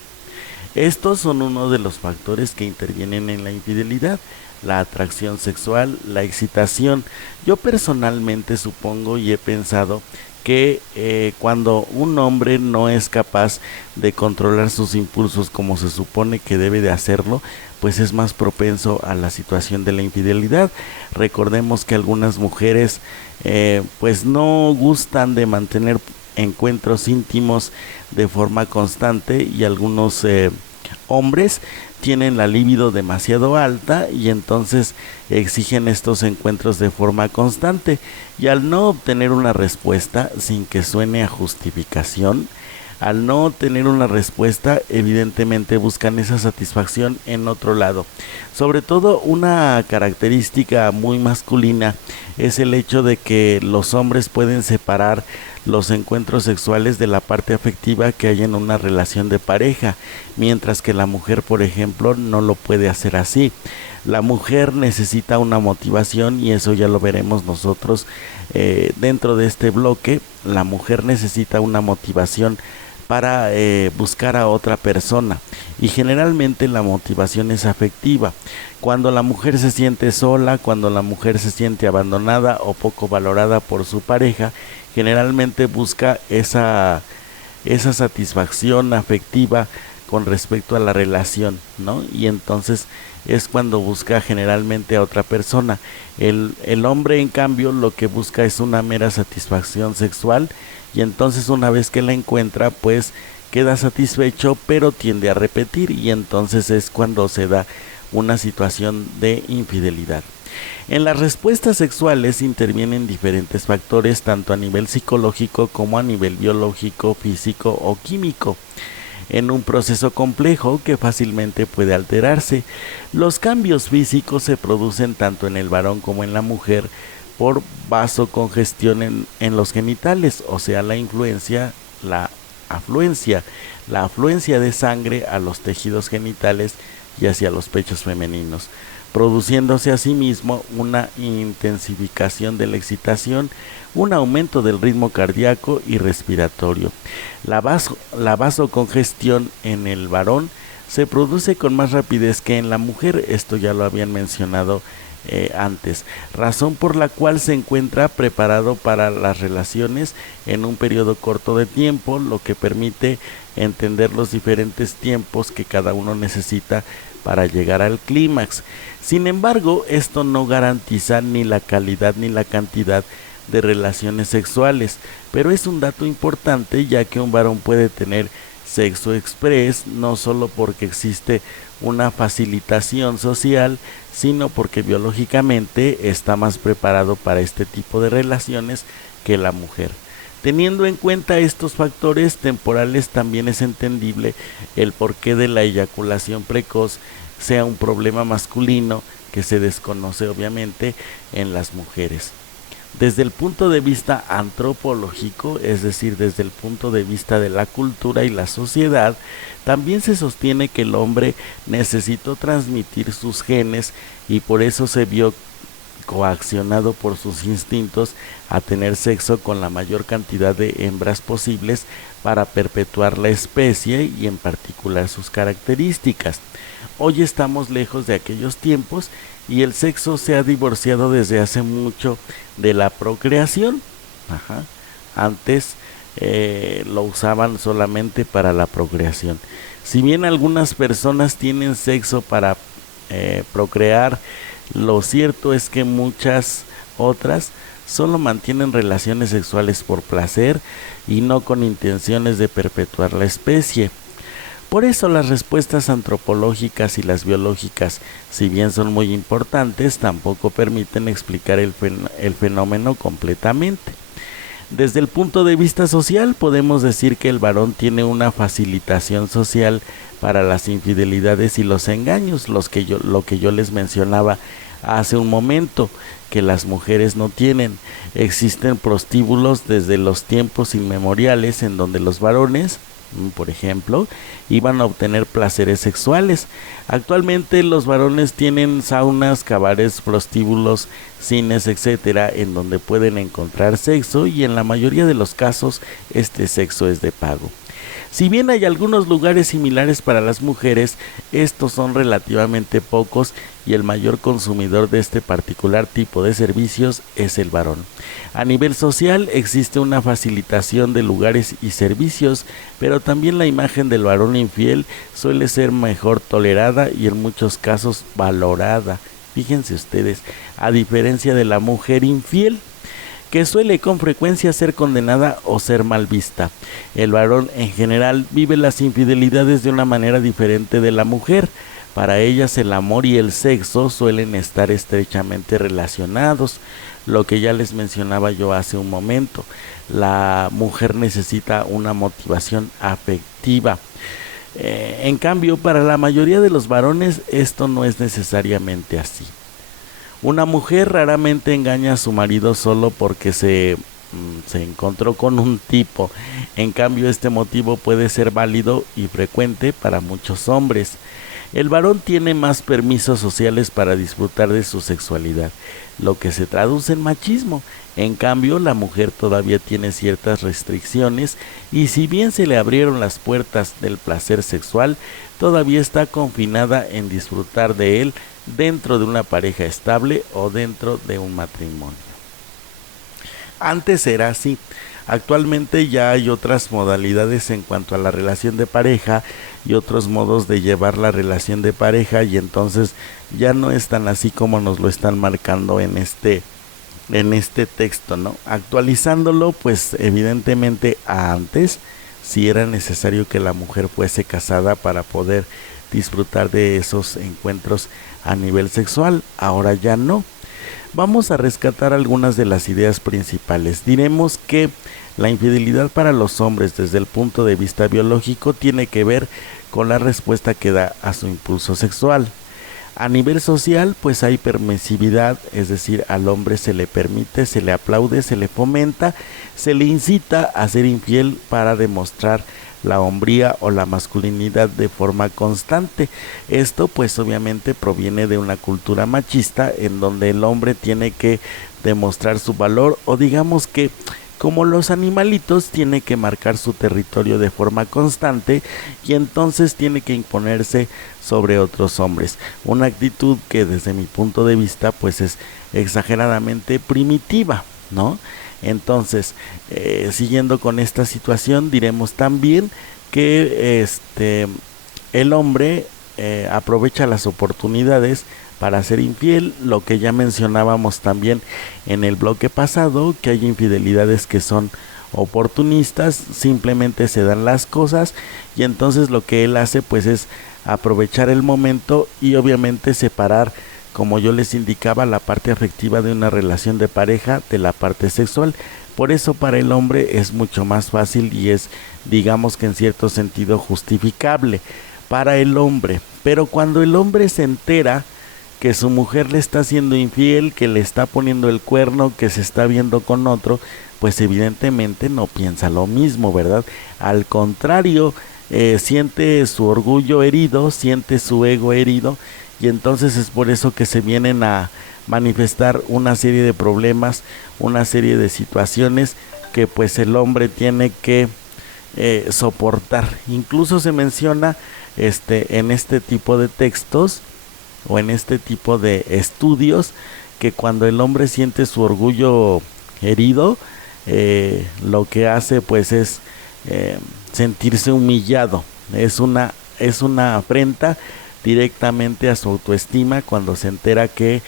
Estos son uno de los factores que intervienen en la infidelidad: la atracción sexual, la excitación. Yo personalmente supongo y he pensado que cuando un hombre no es capaz de controlar sus impulsos como se supone que debe de hacerlo, pues es más propenso a la situación de la infidelidad. Recordemos que algunas mujeres pues no gustan de mantener encuentros íntimos de forma constante, y algunos hombres tienen la libido demasiado alta y entonces exigen estos encuentros de forma constante, y al no obtener una respuesta, sin que suene a justificación, al no obtener una respuesta, evidentemente buscan esa satisfacción en otro lado. Sobre todo, una característica muy masculina es el hecho de que los hombres pueden separar los encuentros sexuales de la parte afectiva que hay en una relación de pareja, mientras que la mujer, por ejemplo, no lo puede hacer así. La mujer necesita una motivación, y eso ya lo veremos nosotros dentro de este bloque. La mujer necesita una motivación para buscar a otra persona, y generalmente la motivación es afectiva. Cuando la mujer se siente sola, cuando la mujer se siente abandonada o poco valorada por su pareja, generalmente busca esa satisfacción afectiva con respecto a la relación, ¿no? Y entonces es cuando busca generalmente a otra persona. El hombre, en cambio, lo que busca es una mera satisfacción sexual, y entonces una vez que la encuentra, pues queda satisfecho, pero tiende a repetir, y entonces es cuando se da una situación de infidelidad. En las respuestas sexuales intervienen diferentes factores, tanto a nivel psicológico como a nivel biológico, físico o químico, en un proceso complejo que fácilmente puede alterarse. Los cambios físicos se producen tanto en el varón como en la mujer por vasocongestión en los genitales, o sea, la afluencia de sangre a los tejidos genitales y hacia los pechos femeninos, produciéndose asimismo una intensificación de la excitación, un aumento del ritmo cardíaco y respiratorio. La vasocongestión en el varón se produce con más rapidez que en la mujer, esto ya lo habían mencionado antes, razón por la cual se encuentra preparado para las relaciones en un periodo corto de tiempo, lo que permite entender los diferentes tiempos que cada uno necesita para llegar al clímax. Sin embargo, esto no garantiza ni la calidad ni la cantidad de relaciones sexuales, pero es un dato importante, ya que un varón puede tener sexo express no solo porque existe una facilitación social, sino porque biológicamente está más preparado para este tipo de relaciones que la mujer. Teniendo en cuenta estos factores temporales, también es entendible el porqué de la eyaculación precoz sea un problema masculino que se desconoce obviamente en las mujeres. Desde el punto de vista antropológico, es decir, desde el punto de vista de la cultura y la sociedad, también se sostiene que el hombre necesitó transmitir sus genes y por eso se vio coaccionado por sus instintos a tener sexo con la mayor cantidad de hembras posibles para perpetuar la especie y en particular sus características. Hoy estamos lejos de aquellos tiempos y el sexo se ha divorciado desde hace mucho de la procreación. Antes lo usaban solamente para la procreación. Si bien algunas personas tienen sexo para procrear, lo cierto es que muchas otras solo mantienen relaciones sexuales por placer y no con intenciones de perpetuar la especie. Por eso las respuestas antropológicas y las biológicas, si bien son muy importantes, tampoco permiten explicar el fenómeno completamente. Desde el punto de vista social, podemos decir que el varón tiene una facilitación social para las infidelidades y los engaños, lo que yo les mencionaba hace un momento, que las mujeres no tienen. Existen prostíbulos desde los tiempos inmemoriales en donde los varones, por ejemplo, iban a obtener placeres sexuales. Actualmente los varones tienen saunas, cabarets, prostíbulos, cines, etcétera, en donde pueden encontrar sexo y en la mayoría de los casos este sexo es de pago. Si bien hay algunos lugares similares para las mujeres, estos son relativamente pocos y el mayor consumidor de este particular tipo de servicios es el varón. A nivel social existe una facilitación de lugares y servicios, pero también la imagen del varón infiel suele ser mejor tolerada y en muchos casos valorada. Fíjense ustedes, a diferencia de la mujer infiel, que suele con frecuencia ser condenada o ser mal vista. El varón en general vive las infidelidades de una manera diferente de la mujer. Para ellas el amor y el sexo suelen estar estrechamente relacionados, lo que ya les mencionaba yo hace un momento. La mujer necesita una motivación afectiva. En cambio, para la mayoría de los varones esto no es necesariamente así. Una mujer raramente engaña a su marido solo porque se encontró con un tipo. En cambio, este motivo puede ser válido y frecuente para muchos hombres. El varón tiene más permisos sociales para disfrutar de su sexualidad, lo que se traduce en machismo. En cambio, la mujer todavía tiene ciertas restricciones y si bien se le abrieron las puertas del placer sexual, todavía está confinada en disfrutar de él dentro de una pareja estable o dentro de un matrimonio. Antes era así. Actualmente ya hay otras modalidades en cuanto a la relación de pareja y otros modos de llevar la relación de pareja y entonces ya no es tan así como nos lo están marcando en este texto, ¿no? Actualizándolo, pues evidentemente antes sí era necesario que la mujer fuese casada para poder disfrutar de esos encuentros a nivel sexual, ahora ya no. Vamos a rescatar algunas de las ideas principales. Diremos que la infidelidad para los hombres desde el punto de vista biológico tiene que ver con la respuesta que da a su impulso sexual. A nivel social, pues hay permisividad, es decir, al hombre se le permite, se le aplaude, se le fomenta, se le incita a ser infiel para demostrar la hombría o la masculinidad de forma constante. Esto pues obviamente proviene de una cultura machista en donde el hombre tiene que demostrar su valor o digamos que como los animalitos tiene que marcar su territorio de forma constante y entonces tiene que imponerse sobre otros hombres. Una actitud que desde mi punto de vista pues es exageradamente primitiva, ¿no? Entonces, siguiendo con esta situación, diremos también que el hombre aprovecha las oportunidades para ser infiel, lo que ya mencionábamos también en el bloque pasado, que hay infidelidades que son oportunistas, simplemente se dan las cosas y entonces lo que él hace pues es aprovechar el momento y obviamente separar, como yo les indicaba, la parte afectiva de una relación de pareja de la parte sexual. Por eso para el hombre es mucho más fácil y es, digamos que en cierto sentido, justificable para el hombre. Pero cuando el hombre se entera que su mujer le está siendo infiel, que le está poniendo el cuerno, que se está viendo con otro, pues evidentemente no piensa lo mismo, ¿verdad? Al contrario, siente su orgullo herido, siente su ego herido, y entonces es por eso que se vienen a manifestar una serie de problemas, una serie de situaciones que pues el hombre tiene que soportar. Incluso se menciona en este tipo de textos o en este tipo de estudios que cuando el hombre siente su orgullo herido, lo que hace pues es sentirse humillado. Es una afrenta directamente a su autoestima cuando se entera que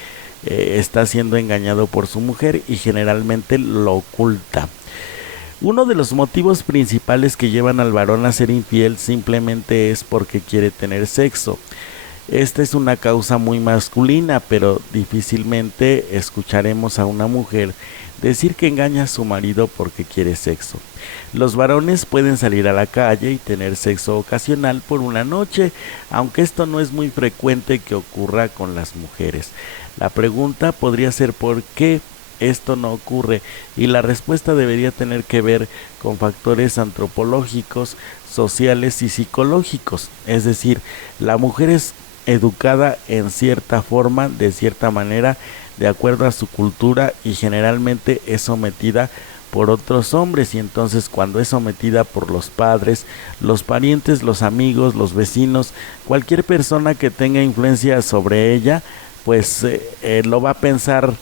está siendo engañado por su mujer y generalmente lo oculta. Uno de los motivos principales que llevan al varón a ser infiel simplemente es porque quiere tener sexo. Esta es una causa muy masculina, pero difícilmente escucharemos a una mujer decir que engaña a su marido porque quiere sexo. Los varones pueden salir a la calle y tener sexo ocasional por una noche, aunque esto no es muy frecuente que ocurra con las mujeres. La pregunta podría ser ¿por qué esto no ocurre? Y la respuesta debería tener que ver con factores antropológicos, sociales y psicológicos. Es decir, la mujer es educada en cierta forma, de cierta manera, de acuerdo a su cultura y generalmente es sometida por otros hombres, y entonces cuando es sometida por los padres, los parientes, los amigos, los vecinos, cualquier persona que tenga influencia sobre ella, pues lo va a pensar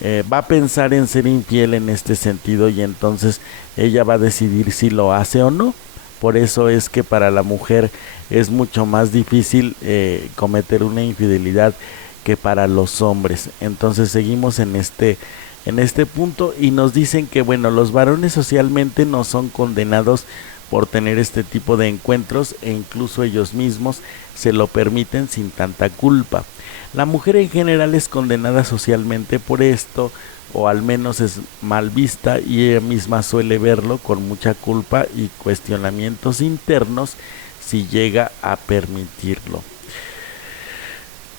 en ser infiel en este sentido, y entonces ella va a decidir si lo hace o no. Por eso es que para la mujer es mucho más difícil cometer una infidelidad que para los hombres. Entonces seguimos en este punto y nos dicen que bueno, los varones socialmente no son condenados por tener este tipo de encuentros e incluso ellos mismos se lo permiten sin tanta culpa. La mujer en general es condenada socialmente por esto, o al menos es mal vista, y ella misma suele verlo con mucha culpa y cuestionamientos internos si llega a permitirlo.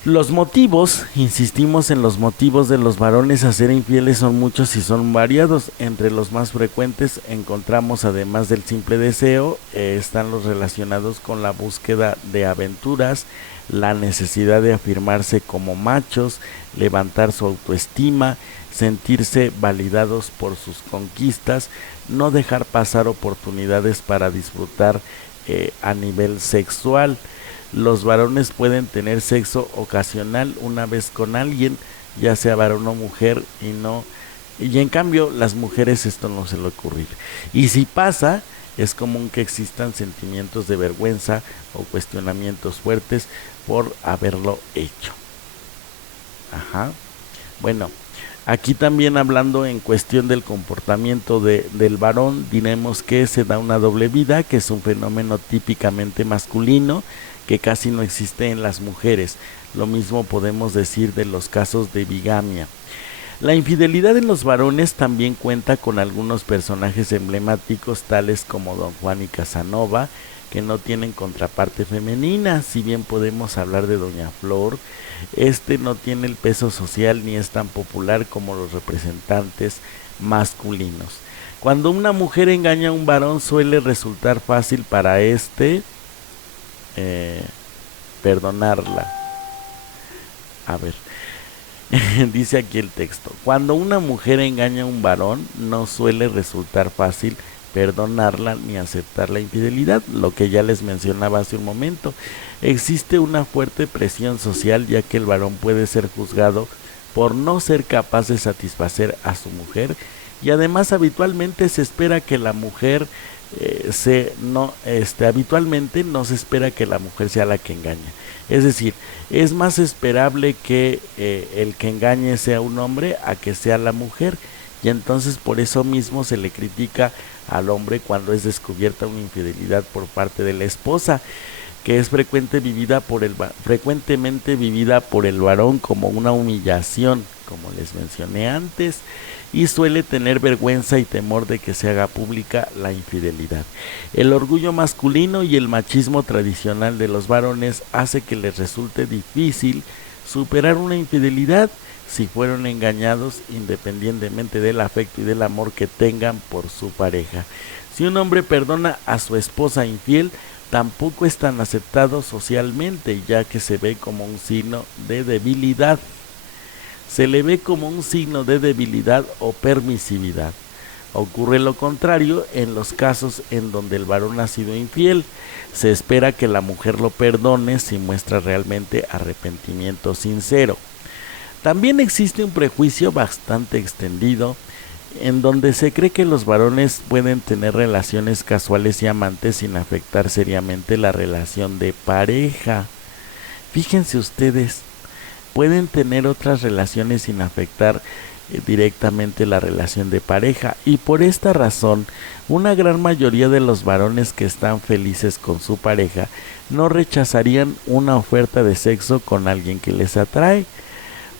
Los motivos, insistimos en los motivos de los varones a ser infieles, son muchos y son variados. Entre los más frecuentes encontramos, además del simple deseo, están los relacionados con la búsqueda de aventuras, la necesidad de afirmarse como machos, levantar su autoestima, sentirse validados por sus conquistas, no dejar pasar oportunidades para disfrutar a nivel sexual. Los varones pueden tener sexo ocasional una vez con alguien, ya sea varón o mujer, y en cambio las mujeres esto no se le ocurre. Y si pasa, es común que existan sentimientos de vergüenza o cuestionamientos fuertes por haberlo hecho. Bueno, aquí también hablando en cuestión del comportamiento del varón, diremos que se da una doble vida, que es un fenómeno típicamente masculino, que casi no existe en las mujeres. Lo mismo podemos decir de los casos de bigamia. La infidelidad en los varones también cuenta con algunos personajes emblemáticos tales como Don Juan y Casanova, que no tienen contraparte femenina. Si bien podemos hablar de Doña Flor, no tiene el peso social ni es tan popular como los representantes masculinos. Cuando una mujer engaña a un varón, suele resultar fácil para perdonarla. Dice aquí el texto: cuando una mujer engaña a un varón, no suele resultar fácil perdonarla ni aceptar la infidelidad, lo que ya les mencionaba hace un momento. Existe una fuerte presión social, ya que el varón puede ser juzgado por no ser capaz de satisfacer a su mujer, y además habitualmente se espera que la mujer habitualmente no se espera que la mujer sea la que engañe. Es decir, es más esperable que el que engañe sea un hombre a que sea la mujer, y entonces por eso mismo se le critica al hombre cuando es descubierta una infidelidad por parte de la esposa, que es frecuentemente vivida por el varón como una humillación, como les mencioné antes, y suele tener vergüenza y temor de que se haga pública la infidelidad. El orgullo masculino y el machismo tradicional de los varones hace que les resulte difícil superar una infidelidad si fueron engañados, independientemente del afecto y del amor que tengan por su pareja. Si un hombre perdona a su esposa infiel, tampoco es tan aceptado socialmente, ya que se ve como un signo de debilidad. Se le ve como un signo de debilidad o permisividad. Ocurre lo contrario en los casos en donde el varón ha sido infiel. Se espera que la mujer lo perdone si muestra realmente arrepentimiento sincero. También existe un prejuicio bastante extendido en donde se cree que los varones pueden tener relaciones casuales y amantes sin afectar seriamente la relación de pareja. Fíjense ustedes, pueden tener otras relaciones sin afectar directamente la relación de pareja, y por esta razón una gran mayoría de los varones que están felices con su pareja no rechazarían una oferta de sexo con alguien que les atrae.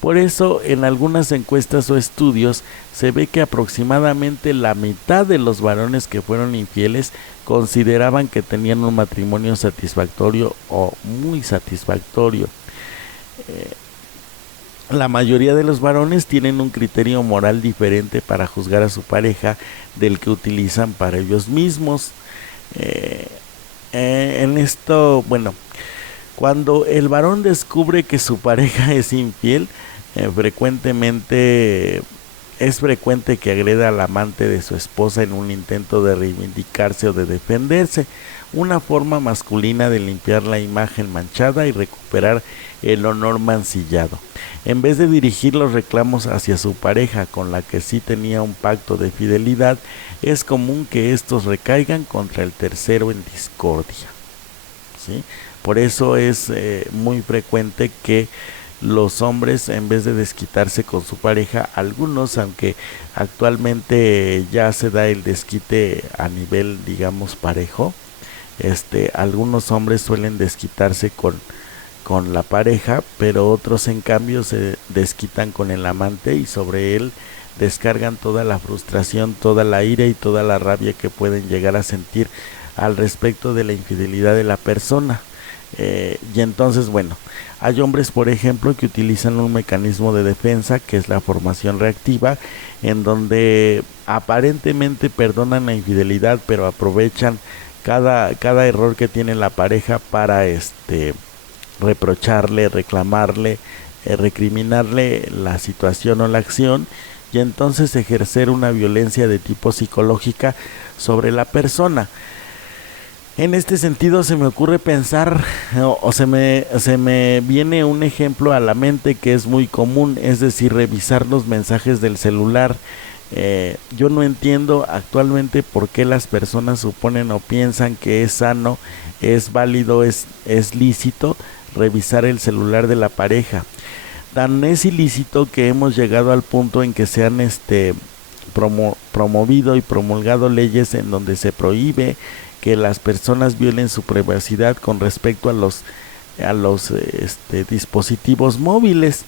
Por eso, en algunas encuestas o estudios se ve que aproximadamente la mitad de los varones que fueron infieles consideraban que tenían un matrimonio satisfactorio o muy satisfactorio. La mayoría de los varones tienen un criterio moral diferente para juzgar a su pareja del que utilizan para ellos mismos. En esto, bueno, cuando el varón descubre que su pareja es infiel, es frecuente que agreda al amante de su esposa en un intento de reivindicarse o de defenderse, una forma masculina de limpiar la imagen manchada y recuperar el honor mancillado. En vez de dirigir los reclamos hacia su pareja, con la que sí tenía un pacto de fidelidad, es común que estos recaigan contra el tercero en discordia, ¿sí? Por eso es muy frecuente que los hombres, en vez de desquitarse con su pareja, algunos, aunque actualmente ya se da el desquite a nivel, digamos, parejo, algunos hombres suelen desquitarse con la pareja, pero otros en cambio se desquitan con el amante y sobre él descargan toda la frustración, toda la ira y toda la rabia que pueden llegar a sentir al respecto de la infidelidad de la persona. Y entonces, bueno, hay hombres, por ejemplo, que utilizan un mecanismo de defensa que es la formación reactiva, en donde aparentemente perdonan la infidelidad, pero aprovechan cada error que tiene la pareja para reprocharle, reclamarle, recriminarle la situación o la acción, y entonces ejercer una violencia de tipo psicológica sobre la persona. En este sentido se me ocurre pensar o se me viene un ejemplo a la mente que es muy común, es decir, revisar los mensajes del celular. Yo no entiendo actualmente por qué las personas suponen o piensan que es sano, es válido, es lícito revisar el celular de la pareja. Tan es ilícito que hemos llegado al punto en que se han promovido y promulgado leyes en donde se prohíbe que las personas violen su privacidad con respecto a los dispositivos móviles,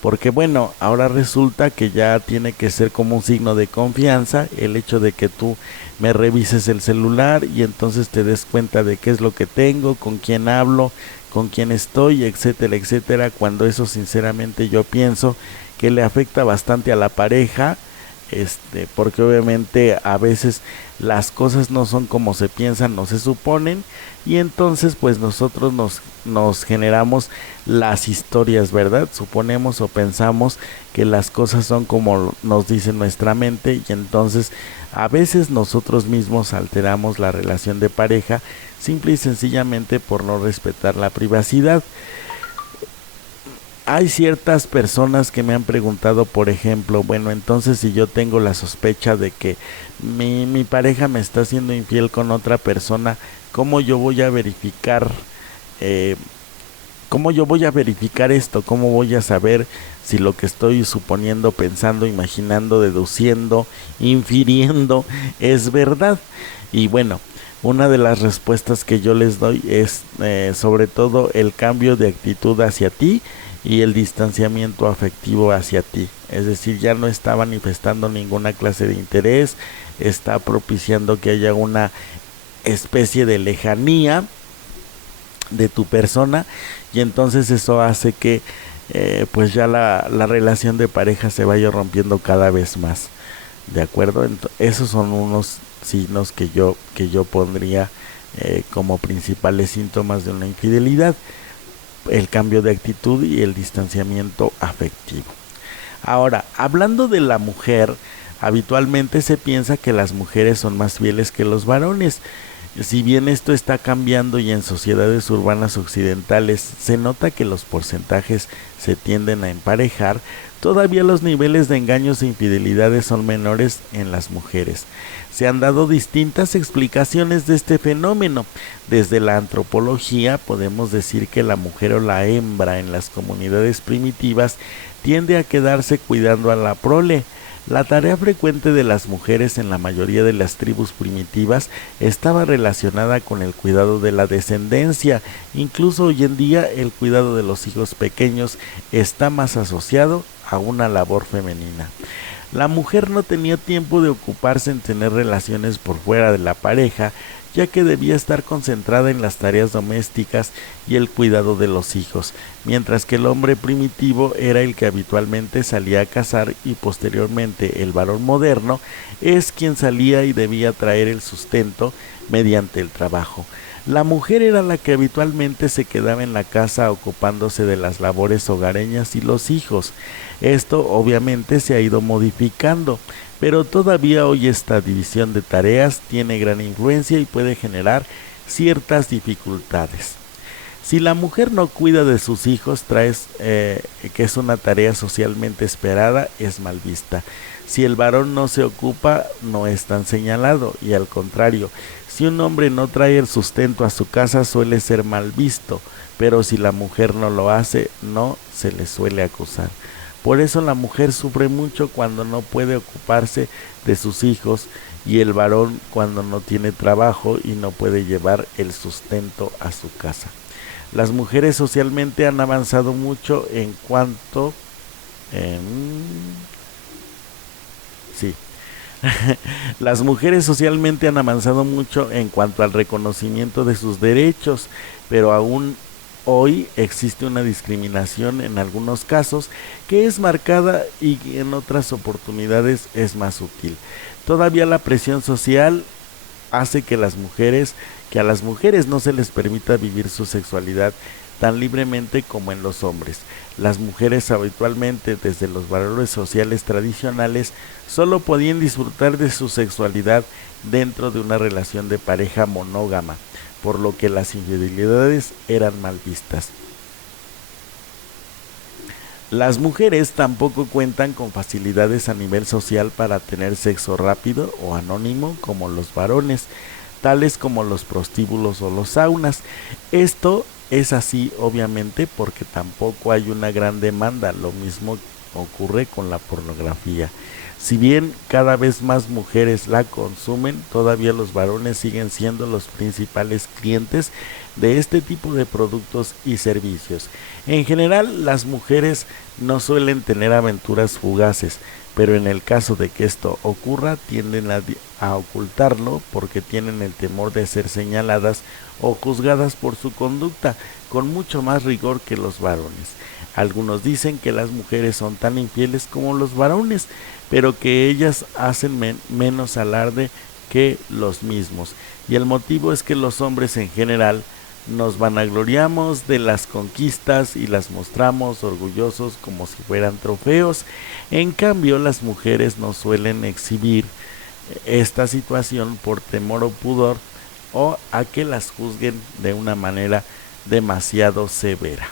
porque bueno, ahora resulta que ya tiene que ser como un signo de confianza el hecho de que tú me revises el celular y entonces te des cuenta de qué es lo que tengo, con quién hablo, con quién estoy, etcétera, etcétera, cuando eso sinceramente yo pienso que le afecta bastante a la pareja, porque obviamente a veces las cosas no son como se piensan, no se suponen, y entonces pues nosotros nos generamos las historias, ¿verdad? Suponemos o pensamos que las cosas son como nos dice nuestra mente, y entonces a veces nosotros mismos alteramos la relación de pareja simple y sencillamente por no respetar la privacidad. hay ciertas personas que me han preguntado, por ejemplo, bueno, entonces si yo tengo la sospecha de que mi pareja me está siendo infiel con otra persona, ¿cómo yo voy a verificar? eh, ¿Cómo yo voy a verificar esto? ¿Cómo voy a saber si lo que estoy suponiendo, pensando, imaginando, deduciendo, infiriendo es verdad? Y bueno, una de las respuestas que yo les doy es sobre todo el cambio de actitud hacia ti y el distanciamiento afectivo hacia ti. Es decir, ya no está manifestando ninguna clase de interés, está propiciando que haya una especie de lejanía de tu persona, y entonces eso hace que pues ya la relación de pareja se vaya rompiendo cada vez más, ¿de acuerdo? Esos son unos signos que yo pondría como principales síntomas de una infidelidad: el cambio de actitud y el distanciamiento afectivo. Ahora, hablando de la mujer, habitualmente se piensa que las mujeres son más fieles que los varones. Si bien esto está cambiando y en sociedades urbanas occidentales se nota que los porcentajes se tienden a emparejar, todavía los niveles de engaños e infidelidades son menores en las mujeres. Se han dado distintas explicaciones de este fenómeno. Desde la antropología podemos decir que la mujer o la hembra en las comunidades primitivas tiende a quedarse cuidando a la prole. La tarea frecuente de las mujeres en la mayoría de las tribus primitivas estaba relacionada con el cuidado de la descendencia. Incluso hoy en día el cuidado de los hijos pequeños está más asociado a una labor femenina. La mujer no tenía tiempo de ocuparse en tener relaciones por fuera de la pareja, ya que debía estar concentrada en las tareas domésticas y el cuidado de los hijos, mientras que el hombre primitivo era el que habitualmente salía a cazar y posteriormente el varón moderno es quien salía y debía traer el sustento mediante el trabajo. La mujer era la que habitualmente se quedaba en la casa ocupándose de las labores hogareñas y los hijos. Esto obviamente se ha ido modificando, pero todavía hoy esta división de tareas tiene gran influencia y puede generar ciertas dificultades. Si la mujer no cuida de sus hijos, que es una tarea socialmente esperada, es mal vista. Si el varón no se ocupa, no es tan señalado, y al contrario, si un hombre no trae el sustento a su casa, suele ser mal visto, pero si la mujer no lo hace, no se le suele acusar. Por eso la mujer sufre mucho cuando no puede ocuparse de sus hijos, y el varón cuando no tiene trabajo y no puede llevar el sustento a su casa. Las mujeres socialmente han avanzado mucho en cuanto... Las mujeres socialmente han avanzado mucho en cuanto al reconocimiento de sus derechos, pero aún hoy existe una discriminación en algunos casos que es marcada y en otras oportunidades es más sutil. Todavía la presión social hace que a las mujeres no se les permita vivir su sexualidad tan libremente como en los hombres. Las mujeres habitualmente, desde los valores sociales tradicionales, solo podían disfrutar de su sexualidad dentro de una relación de pareja monógama, por lo que las infidelidades eran mal vistas. Las mujeres tampoco cuentan con facilidades a nivel social para tener sexo rápido o anónimo como los varones, tales como los prostíbulos o los saunas. Esto es así obviamente porque tampoco hay una gran demanda. Lo mismo ocurre con la pornografía. Si bien cada vez más mujeres la consumen, todavía los varones siguen siendo los principales clientes de este tipo de productos y servicios. En general, las mujeres no suelen tener aventuras fugaces, pero en el caso de que esto ocurra, tienden a ocultarlo porque tienen el temor de ser señaladas o juzgadas por su conducta, con mucho más rigor que los varones. Algunos dicen que las mujeres son tan infieles como los varones, pero que ellas hacen menos alarde que los mismos. Y el motivo es que los hombres en general nos vanagloriamos de las conquistas y las mostramos orgullosos como si fueran trofeos. En cambio, las mujeres no suelen exhibir esta situación por temor o pudor o a que las juzguen de una manera demasiado severa.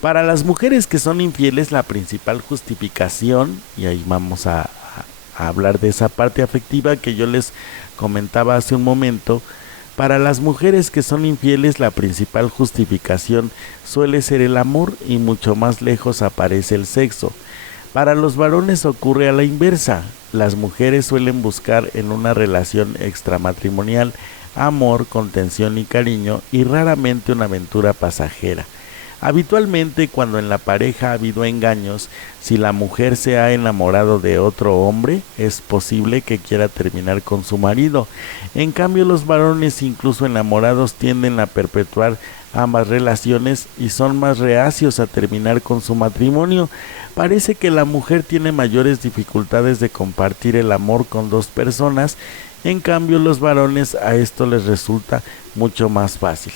Para las mujeres que son infieles, la principal justificación, y ahí vamos a hablar de esa parte afectiva que yo les comentaba hace un momento, para las mujeres que son infieles, la principal justificación suele ser el amor y mucho más lejos aparece el sexo. Para los varones ocurre a la inversa. Las mujeres suelen buscar en una relación extramatrimonial amor, contención y cariño, y raramente una aventura pasajera. Habitualmente, cuando en la pareja ha habido engaños, si la mujer se ha enamorado de otro hombre, es posible que quiera terminar con su marido. En cambio, los varones, incluso enamorados, tienden a perpetuar ambas relaciones y son más reacios a terminar con su matrimonio. Parece que la mujer tiene mayores dificultades de compartir el amor con dos personas, en cambio los varones a esto les resulta mucho más fácil.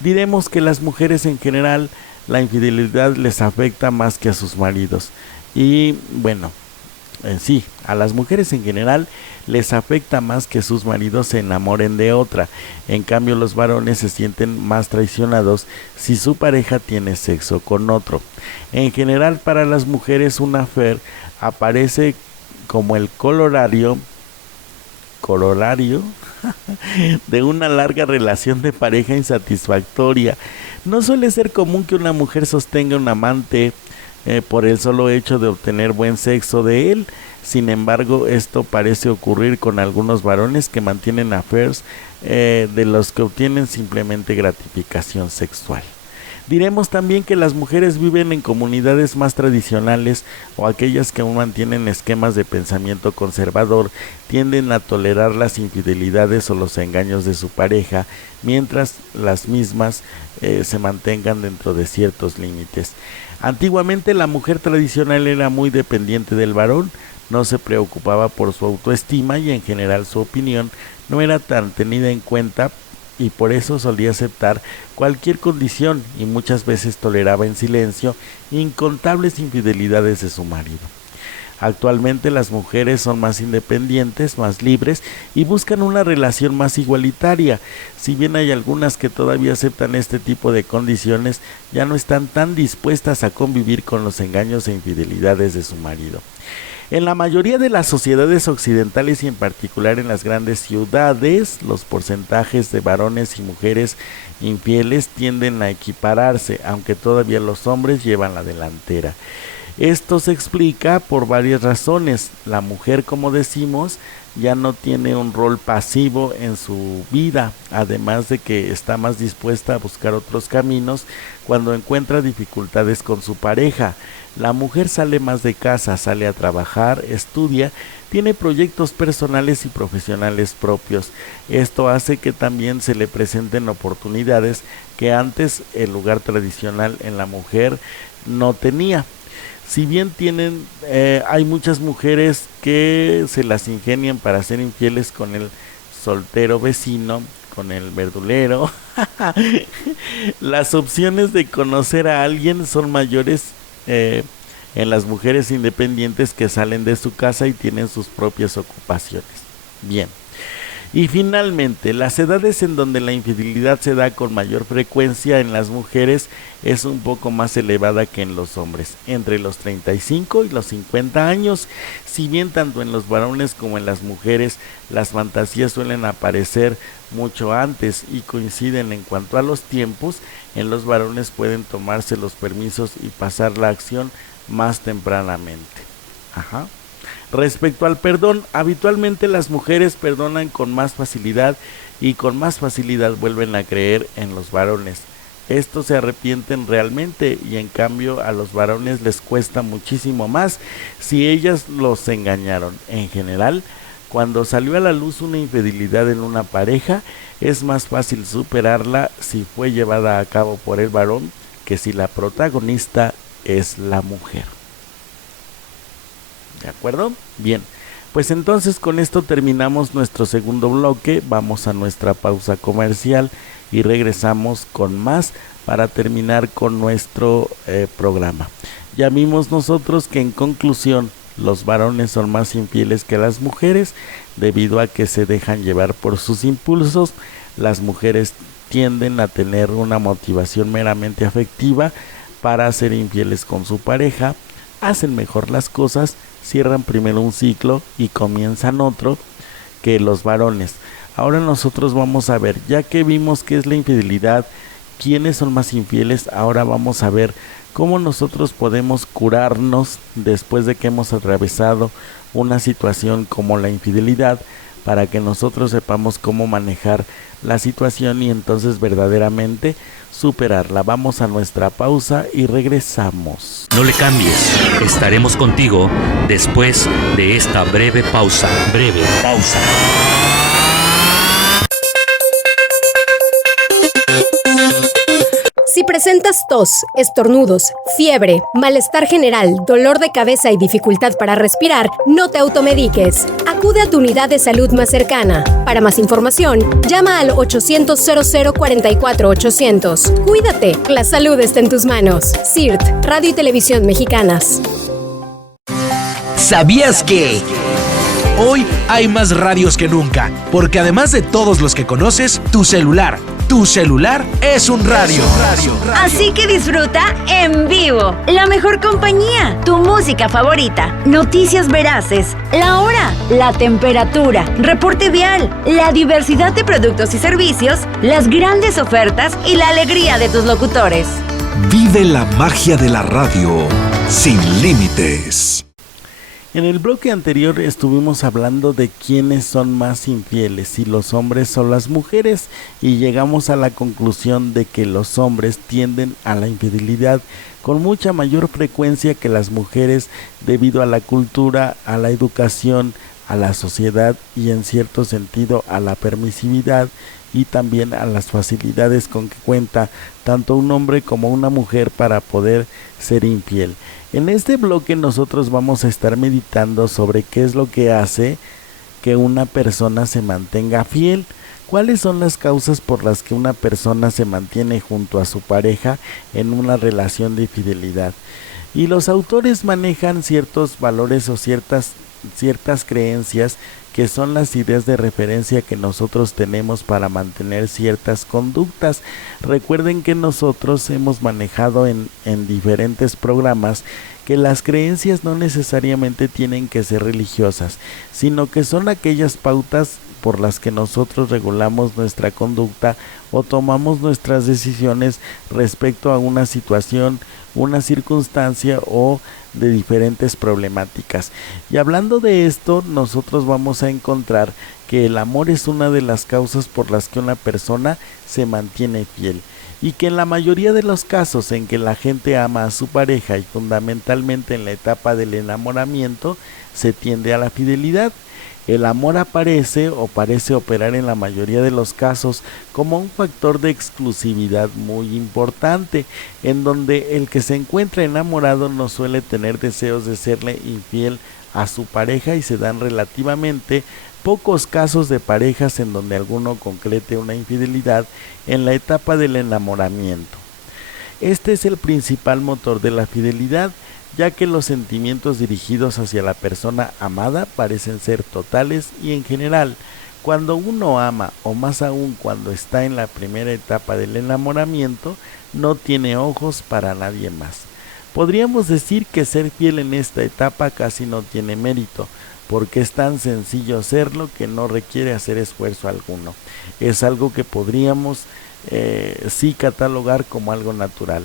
Diremos que las mujeres en general la infidelidad les afecta más que a sus maridos. Y bueno, sí, a las mujeres en general les afecta más que sus maridos se enamoren de otra. En cambio los varones se sienten más traicionados si su pareja tiene sexo con otro. En general para las mujeres un affair aparece como el corolario de una larga relación de pareja insatisfactoria. No suele ser común que una mujer sostenga un amante por el solo hecho de obtener buen sexo de él. Sin embargo, esto parece ocurrir con algunos varones que mantienen affairs de los que obtienen simplemente gratificación sexual. Diremos también que las mujeres viven en comunidades más tradicionales o aquellas que aún mantienen esquemas de pensamiento conservador tienden a tolerar las infidelidades o los engaños de su pareja mientras las mismas se mantengan dentro de ciertos límites. Antiguamente la mujer tradicional era muy dependiente del varón, no se preocupaba por su autoestima y en general su opinión no era tan tenida en cuenta y por eso solía aceptar cualquier condición y muchas veces toleraba en silencio incontables infidelidades de su marido. Actualmente las mujeres son más independientes, más libres y buscan una relación más igualitaria. Si bien hay algunas que todavía aceptan este tipo de condiciones, ya no están tan dispuestas a convivir con los engaños e infidelidades de su marido. En la mayoría de las sociedades occidentales y en particular en las grandes ciudades, los porcentajes de varones y mujeres infieles tienden a equipararse, aunque todavía los hombres llevan la delantera. Esto se explica por varias razones. La mujer, como decimos, ya no tiene un rol pasivo en su vida, además de que está más dispuesta a buscar otros caminos cuando encuentra dificultades con su pareja. La mujer sale más de casa, sale a trabajar, estudia, tiene proyectos personales y profesionales propios. Esto hace que también se le presenten oportunidades que antes el lugar tradicional en la mujer no tenía. Si bien hay muchas mujeres que se las ingenian para ser infieles con el soltero vecino, con el verdulero, las opciones de conocer a alguien son mayores en las mujeres independientes que salen de su casa y tienen sus propias ocupaciones. Bien. Y finalmente, las edades en donde la infidelidad se da con mayor frecuencia en las mujeres es un poco más elevada que en los hombres, entre los 35 y los 50 años. Si bien tanto en los varones como en las mujeres las fantasías suelen aparecer mucho antes y coinciden en cuanto a los tiempos, en los varones pueden tomarse los permisos y pasar la acción más tempranamente. Respecto al perdón, habitualmente las mujeres perdonan con más facilidad y con más facilidad vuelven a creer en los varones. Estos se arrepienten realmente y en cambio a los varones les cuesta muchísimo más si ellas los engañaron. En general, cuando salió a la luz una infidelidad en una pareja, es más fácil superarla si fue llevada a cabo por el varón que si la protagonista es la mujer. ¿De acuerdo? Bien, pues entonces con esto terminamos nuestro segundo bloque, vamos a nuestra pausa comercial y regresamos con más para terminar con nuestro programa. Ya vimos nosotros que en conclusión los varones son más infieles que las mujeres debido a que se dejan llevar por sus impulsos. Las mujeres tienden a tener una motivación meramente afectiva, para ser infieles con su pareja, hacen mejor las cosas, cierran primero un ciclo y comienzan otro que los varones. Ahora nosotros vamos a ver, ya que vimos qué es la infidelidad, quiénes son más infieles, ahora vamos a ver cómo nosotros podemos curarnos después de que hemos atravesado una situación como la infidelidad, para que nosotros sepamos cómo manejar la situación y entonces verdaderamente superarla. Vamos a nuestra pausa y regresamos. No le cambies, estaremos contigo después de esta breve pausa. Breve pausa. Si presentas tos, estornudos, fiebre, malestar general, dolor de cabeza y dificultad para respirar, no te automediques. Acude a tu unidad de salud más cercana. Para más información, llama al 800-0044-800. Cuídate, la salud está en tus manos. CIRT, Radio y Televisión Mexicanas. ¿Sabías que? Hoy hay más radios que nunca, porque además de todos los que conoces, tu celular es un radio. Así que disfruta en vivo la mejor compañía, tu música favorita, noticias veraces, la hora, la temperatura, reporte vial, la diversidad de productos y servicios, las grandes ofertas y la alegría de tus locutores. Vive la magia de la radio sin límites. En el bloque anterior estuvimos hablando de quiénes son más infieles, si los hombres o las mujeres, y llegamos a la conclusión de que los hombres tienden a la infidelidad con mucha mayor frecuencia que las mujeres debido a la cultura, a la educación, a la sociedad y en cierto sentido a la permisividad y también a las facilidades con que cuenta tanto un hombre como una mujer para poder ser infiel. En este bloque nosotros vamos a estar meditando sobre qué es lo que hace que una persona se mantenga fiel, cuáles son las causas por las que una persona se mantiene junto a su pareja en una relación de fidelidad. Y los autores manejan ciertos valores o ciertas creencias que son las ideas de referencia que nosotros tenemos para mantener ciertas conductas. Recuerden que nosotros hemos manejado en diferentes programas que las creencias no necesariamente tienen que ser religiosas, sino que son aquellas pautas por las que nosotros regulamos nuestra conducta o tomamos nuestras decisiones respecto a una situación, una circunstancia o de diferentes problemáticas. Y hablando de esto, nosotros vamos a encontrar que el amor es una de las causas por las que una persona se mantiene fiel, y que en la mayoría de los casos en que la gente ama a su pareja y fundamentalmente en la etapa del enamoramiento se tiende a la fidelidad. El amor aparece o parece operar en la mayoría de los casos como un factor de exclusividad muy importante, en donde el que se encuentra enamorado no suele tener deseos de serle infiel a su pareja y se dan relativamente pocos casos de parejas en donde alguno concrete una infidelidad en la etapa del enamoramiento. Este es el principal motor de la fidelidad, ya que los sentimientos dirigidos hacia la persona amada parecen ser totales y en general, cuando uno ama, o más aún cuando está en la primera etapa del enamoramiento, no tiene ojos para nadie más. Podríamos decir que ser fiel en esta etapa casi no tiene mérito, porque es tan sencillo serlo que no requiere hacer esfuerzo alguno. Es algo que podríamos sí catalogar como algo natural.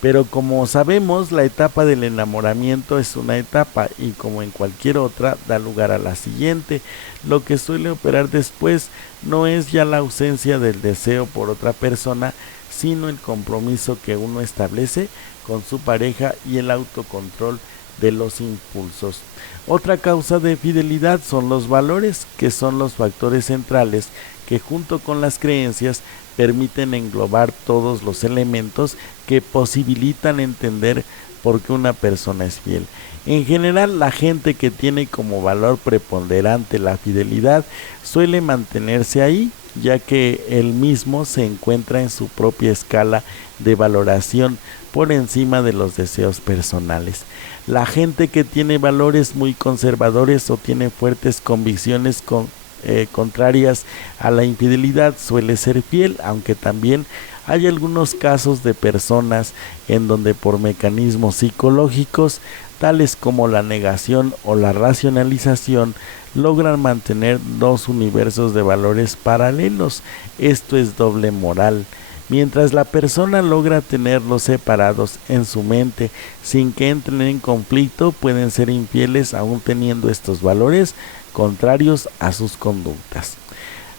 Pero como sabemos, la etapa del enamoramiento es una etapa y como en cualquier otra da lugar a la siguiente. Lo que suele operar después no es ya la ausencia del deseo por otra persona, sino el compromiso que uno establece con su pareja y el autocontrol de los impulsos. Otra causa de fidelidad son los valores, que son los factores centrales que junto con las creencias permiten englobar todos los elementos que posibilitan entender por qué una persona es fiel. En general, la gente que tiene como valor preponderante la fidelidad suele mantenerse ahí, ya que él mismo se encuentra en su propia escala de valoración por encima de los deseos personales. La gente que tiene valores muy conservadores o tiene fuertes convicciones contrarias a la infidelidad suele ser fiel, aunque también Hay algunos casos de personas en donde por mecanismos psicológicos, tales como la negación o la racionalización, logran mantener dos universos de valores paralelos. Esto es doble moral. Mientras la persona logra tenerlos separados en su mente sin que entren en conflicto, pueden ser infieles aún teniendo estos valores contrarios a sus conductas.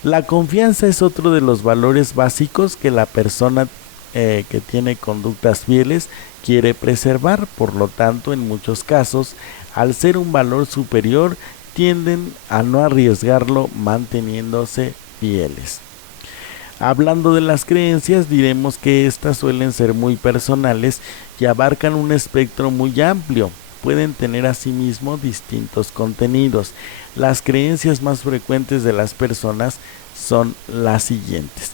La confianza es otro de los valores básicos que la persona que tiene conductas fieles quiere preservar. Por lo tanto, en muchos casos, al ser un valor superior, tienden a no arriesgarlo manteniéndose fieles. Hablando de las creencias, diremos que estas suelen ser muy personales y abarcan un espectro muy amplio. Pueden tener asimismo distintos contenidos. Las creencias más frecuentes de las personas son las siguientes.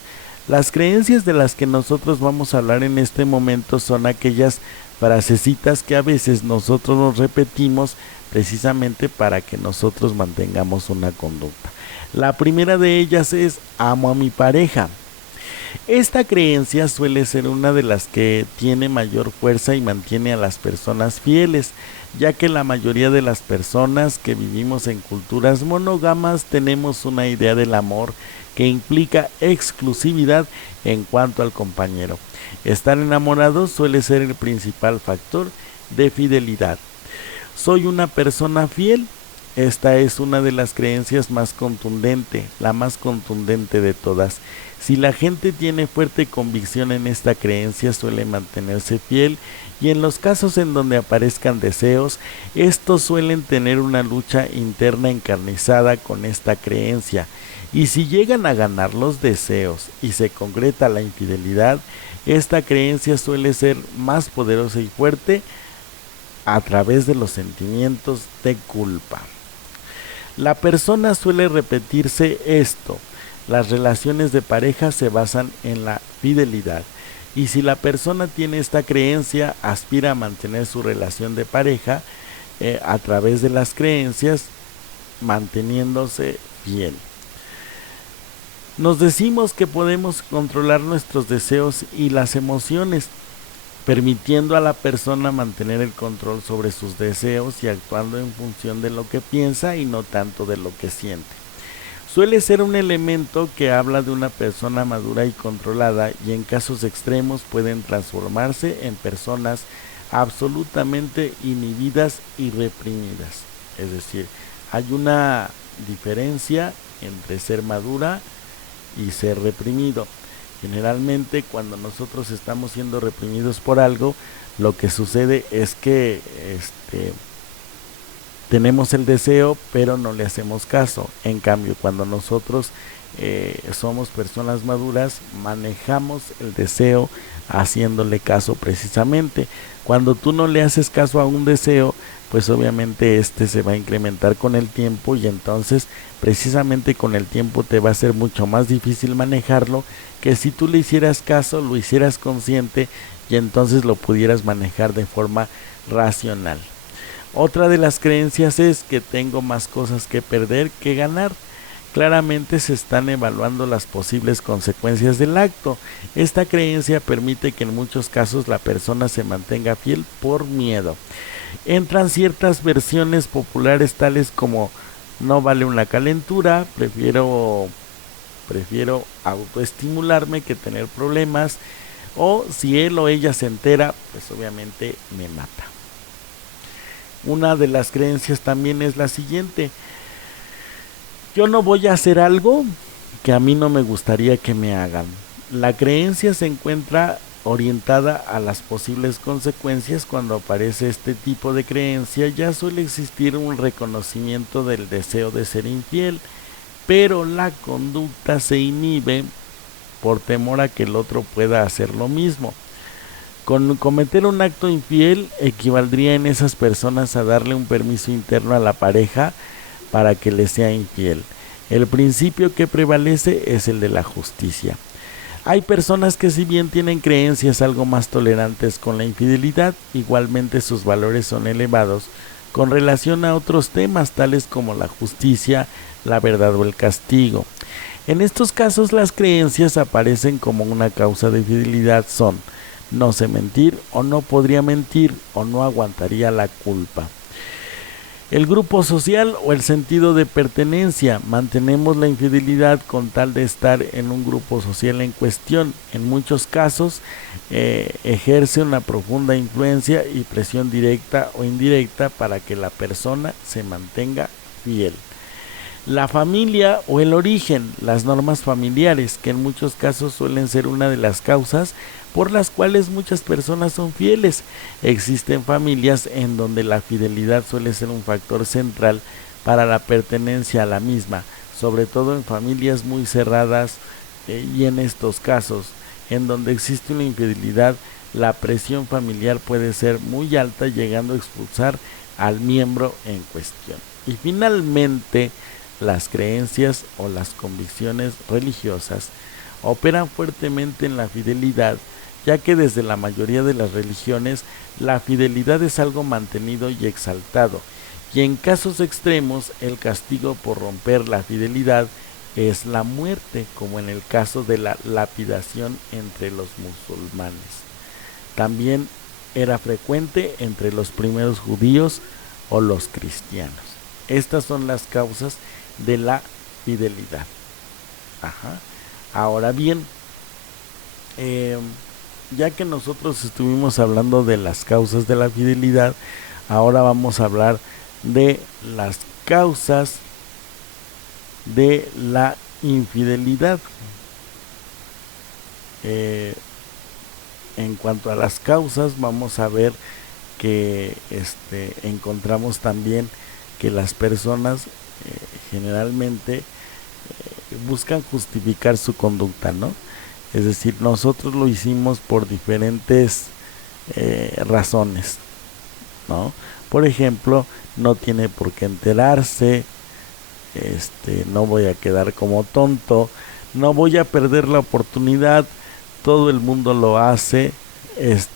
Las creencias de las que nosotros vamos a hablar en este momento son aquellas frasecitas que a veces nosotros nos repetimos precisamente para que nosotros mantengamos una conducta. La primera de ellas es: amo a mi pareja. Esta creencia suele ser una de las que tiene mayor fuerza y mantiene a las personas fieles, ya que la mayoría de las personas que vivimos en culturas monógamas tenemos una idea del amor que implica exclusividad en cuanto al compañero. Estar enamorados suele ser el principal factor de fidelidad. Soy una persona fiel. Esta es una de las creencias más contundente, la más contundente de todas. Si la gente tiene fuerte convicción en esta creencia, suele mantenerse fiel, y en los casos en donde aparezcan deseos, estos suelen tener una lucha interna encarnizada con esta creencia. Y si llegan a ganar los deseos y se concreta la infidelidad, esta creencia suele ser más poderosa y fuerte a través de los sentimientos de culpa. La persona suele repetirse esto: las relaciones de pareja se basan en la fidelidad. Y si la persona tiene esta creencia, aspira a mantener su relación de pareja a través de las creencias, manteniéndose fiel. Nos decimos que podemos controlar nuestros deseos y las emociones, permitiendo a la persona mantener el control sobre sus deseos y actuando en función de lo que piensa y no tanto de lo que siente. Suele ser un elemento que habla de una persona madura y controlada, y en casos extremos pueden transformarse en personas absolutamente inhibidas y reprimidas. Es decir, hay una diferencia entre ser madura y ser reprimido. Generalmente cuando nosotros estamos siendo reprimidos por algo, lo que sucede es que tenemos el deseo, pero no le hacemos caso. En cambio, cuando nosotros somos personas maduras, manejamos el deseo haciéndole caso precisamente. Cuando tú no le haces caso a un deseo, pues obviamente se va a incrementar con el tiempo, y entonces precisamente con el tiempo te va a ser mucho más difícil manejarlo que si tú le hicieras caso, lo hicieras consciente, y entonces lo pudieras manejar de forma racional. Otra de las creencias es que tengo más cosas que perder que ganar. Claramente se están evaluando las posibles consecuencias del acto. Esta creencia permite que en muchos casos la persona se mantenga fiel por miedo. Entran ciertas versiones populares tales como: no vale una calentura, prefiero autoestimularme que tener problemas, o si él o ella se entera, pues obviamente me mata. Una de las creencias también es la siguiente: yo no voy a hacer algo que a mí no me gustaría que me hagan. La creencia se encuentra orientada a las posibles consecuencias. Cuando aparece este tipo de creencia, ya suele existir un reconocimiento del deseo de ser infiel, pero la conducta se inhibe por temor a que el otro pueda hacer lo mismo. Con cometer un acto infiel equivaldría en esas personas a darle un permiso interno a la pareja para que le sea infiel. El principio que prevalece es el de la justicia. Hay personas que, si bien tienen creencias algo más tolerantes con la infidelidad, igualmente sus valores son elevados con relación a otros temas tales como la justicia, la verdad o el castigo. En estos casos las creencias aparecen como una causa de fidelidad son: no sé mentir, o no podría mentir, o no aguantaría la culpa. El grupo social o el sentido de pertenencia. Mantenemos la infidelidad con tal de estar en un grupo social en cuestión. En muchos casos ejerce una profunda influencia y presión directa o indirecta para que la persona se mantenga fiel. La familia o el origen, las normas familiares, que en muchos casos suelen ser una de las causas por las cuales muchas personas son fieles. Existen familias en donde la fidelidad suele ser un factor central para la pertenencia a la misma, sobre todo en familias muy cerradas y en estos casos, en donde existe una infidelidad, la presión familiar puede ser muy alta, llegando a expulsar al miembro en cuestión. Y finalmente, las creencias o las convicciones religiosas operan fuertemente en la fidelidad, ya que desde la mayoría de las religiones la fidelidad es algo mantenido y exaltado, y en casos extremos el castigo por romper la fidelidad es la muerte, como en el caso de la lapidación entre los musulmanes. También era frecuente entre los primeros judíos o los cristianos. Estas son las causas de la fidelidad. Ahora bien, ya que nosotros estuvimos hablando de las causas de la fidelidad, ahora vamos a hablar de las causas de la infidelidad. En cuanto a las causas, vamos a ver que encontramos también que las personas generalmente buscan justificar su conducta, ¿no? Es decir, nosotros lo hicimos por diferentes razones, ¿no? Por ejemplo, no tiene por qué enterarse, no voy a quedar como tonto, no voy a perder la oportunidad, todo el mundo lo hace,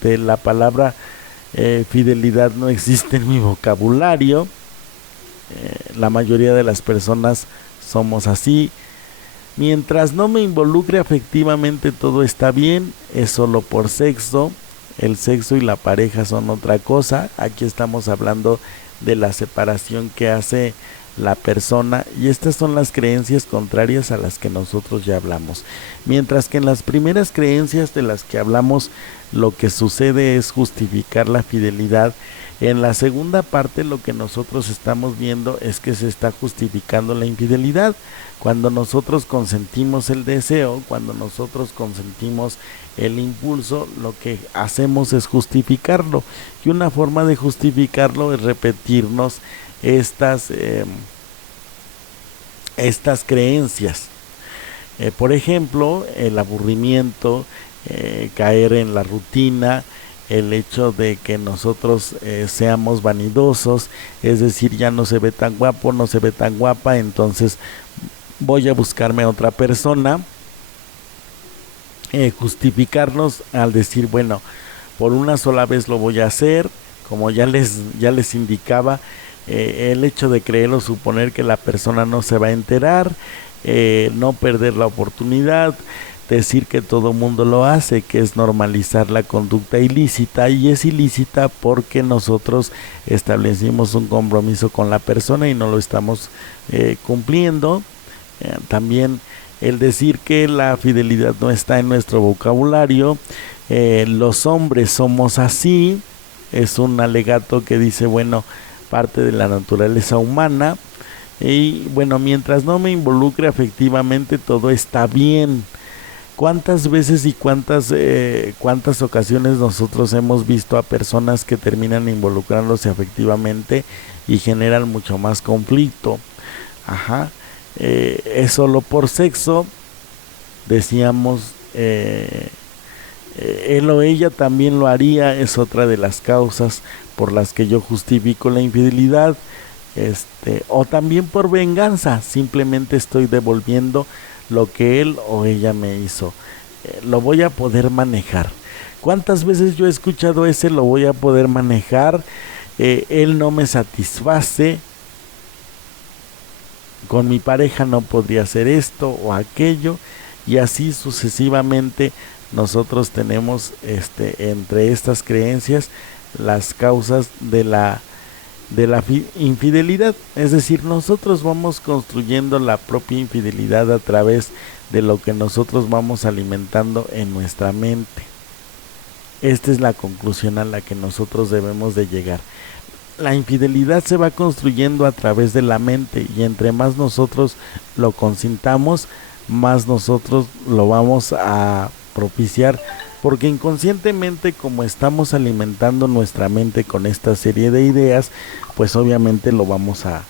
la palabra fidelidad no existe en mi vocabulario, la mayoría de las personas somos así. Mientras no me involucre afectivamente, todo está bien, es solo por sexo. El sexo y la pareja son otra cosa. Aquí estamos hablando de la separación que hace la persona, y estas son las creencias contrarias a las que nosotros ya hablamos. Mientras que en las primeras creencias de las que hablamos, lo que sucede es justificar la fidelidad. En la segunda parte, lo que nosotros estamos viendo es que se está justificando la infidelidad. Cuando nosotros consentimos el deseo, cuando nosotros consentimos el impulso, lo que hacemos es justificarlo. Y una forma de justificarlo es repetirnos estas creencias. Por ejemplo, el aburrimiento, caer en la rutina, el hecho de que nosotros seamos vanidosos, es decir, ya no se ve tan guapo, no se ve tan guapa, entonces voy a buscarme a otra persona. Justificarnos al decir, bueno, por una sola vez lo voy a hacer, como ya les indicaba, el hecho de creer o suponer que la persona no se va a enterar, no perder la oportunidad, decir que todo mundo lo hace, que es normalizar la conducta ilícita, y es ilícita porque nosotros establecimos un compromiso con la persona y no lo estamos cumpliendo. También el decir que la fidelidad no está en nuestro vocabulario. Los hombres somos así, es un alegato que dice, bueno, parte de la naturaleza humana, y bueno, mientras no me involucre afectivamente, todo está bien. ¿Cuántas veces y cuántas ocasiones nosotros hemos visto a personas que terminan involucrándose afectivamente y generan mucho más conflicto? Es solo por sexo, decíamos, él o ella también lo haría, es otra de las causas por las que yo justifico la infidelidad, o también por venganza, simplemente estoy devolviendo lo que él o ella me hizo. Lo voy a poder manejar. ¿Cuántas veces yo he escuchado ese lo voy a poder manejar? Él no me satisface, con mi pareja no podría hacer esto o aquello, y así sucesivamente nosotros tenemos entre estas creencias las causas de la infidelidad. Es decir, nosotros vamos construyendo la propia infidelidad a través de lo que nosotros vamos alimentando en nuestra mente. Esta es la conclusión a la que nosotros debemos de llegar. La infidelidad se va construyendo a través de la mente, y entre más nosotros lo consintamos, más nosotros lo vamos a propiciar, porque inconscientemente, como estamos alimentando nuestra mente con esta serie de ideas, pues obviamente lo vamos a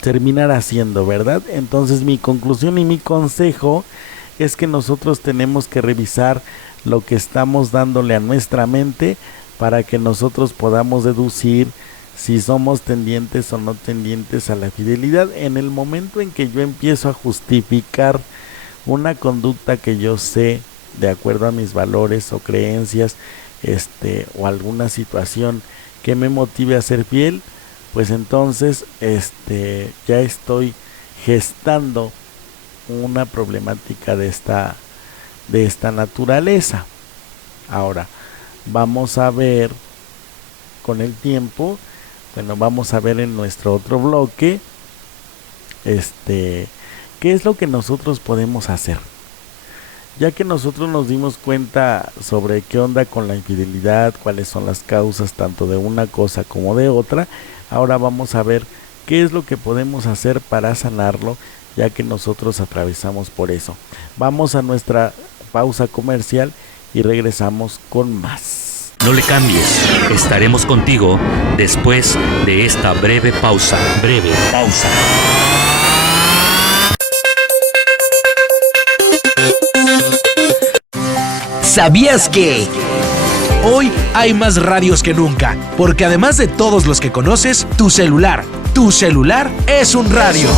terminar haciendo, ¿verdad? Entonces mi conclusión y mi consejo es que nosotros tenemos que revisar lo que estamos dándole a nuestra mente para que nosotros podamos deducir si somos tendientes o no tendientes a la fidelidad. En el momento en que yo empiezo a justificar una conducta que yo sé de acuerdo a mis valores o creencias, o alguna situación que me motive a ser fiel, pues entonces ya estoy gestando una problemática de esta naturaleza. Ahora vamos a ver con el tiempo, vamos a ver en nuestro otro bloque qué es lo que nosotros podemos hacer. Ya que nosotros nos dimos cuenta sobre qué onda con la infidelidad, cuáles son las causas tanto de una cosa como de otra, ahora vamos a ver qué es lo que podemos hacer para sanarlo, ya que nosotros atravesamos por eso. Vamos a nuestra pausa comercial y regresamos con más. No le cambies, estaremos contigo después de esta breve pausa. ¿Sabías que? Hoy hay más radios que nunca, porque además de todos los que conoces, tu celular es un radio.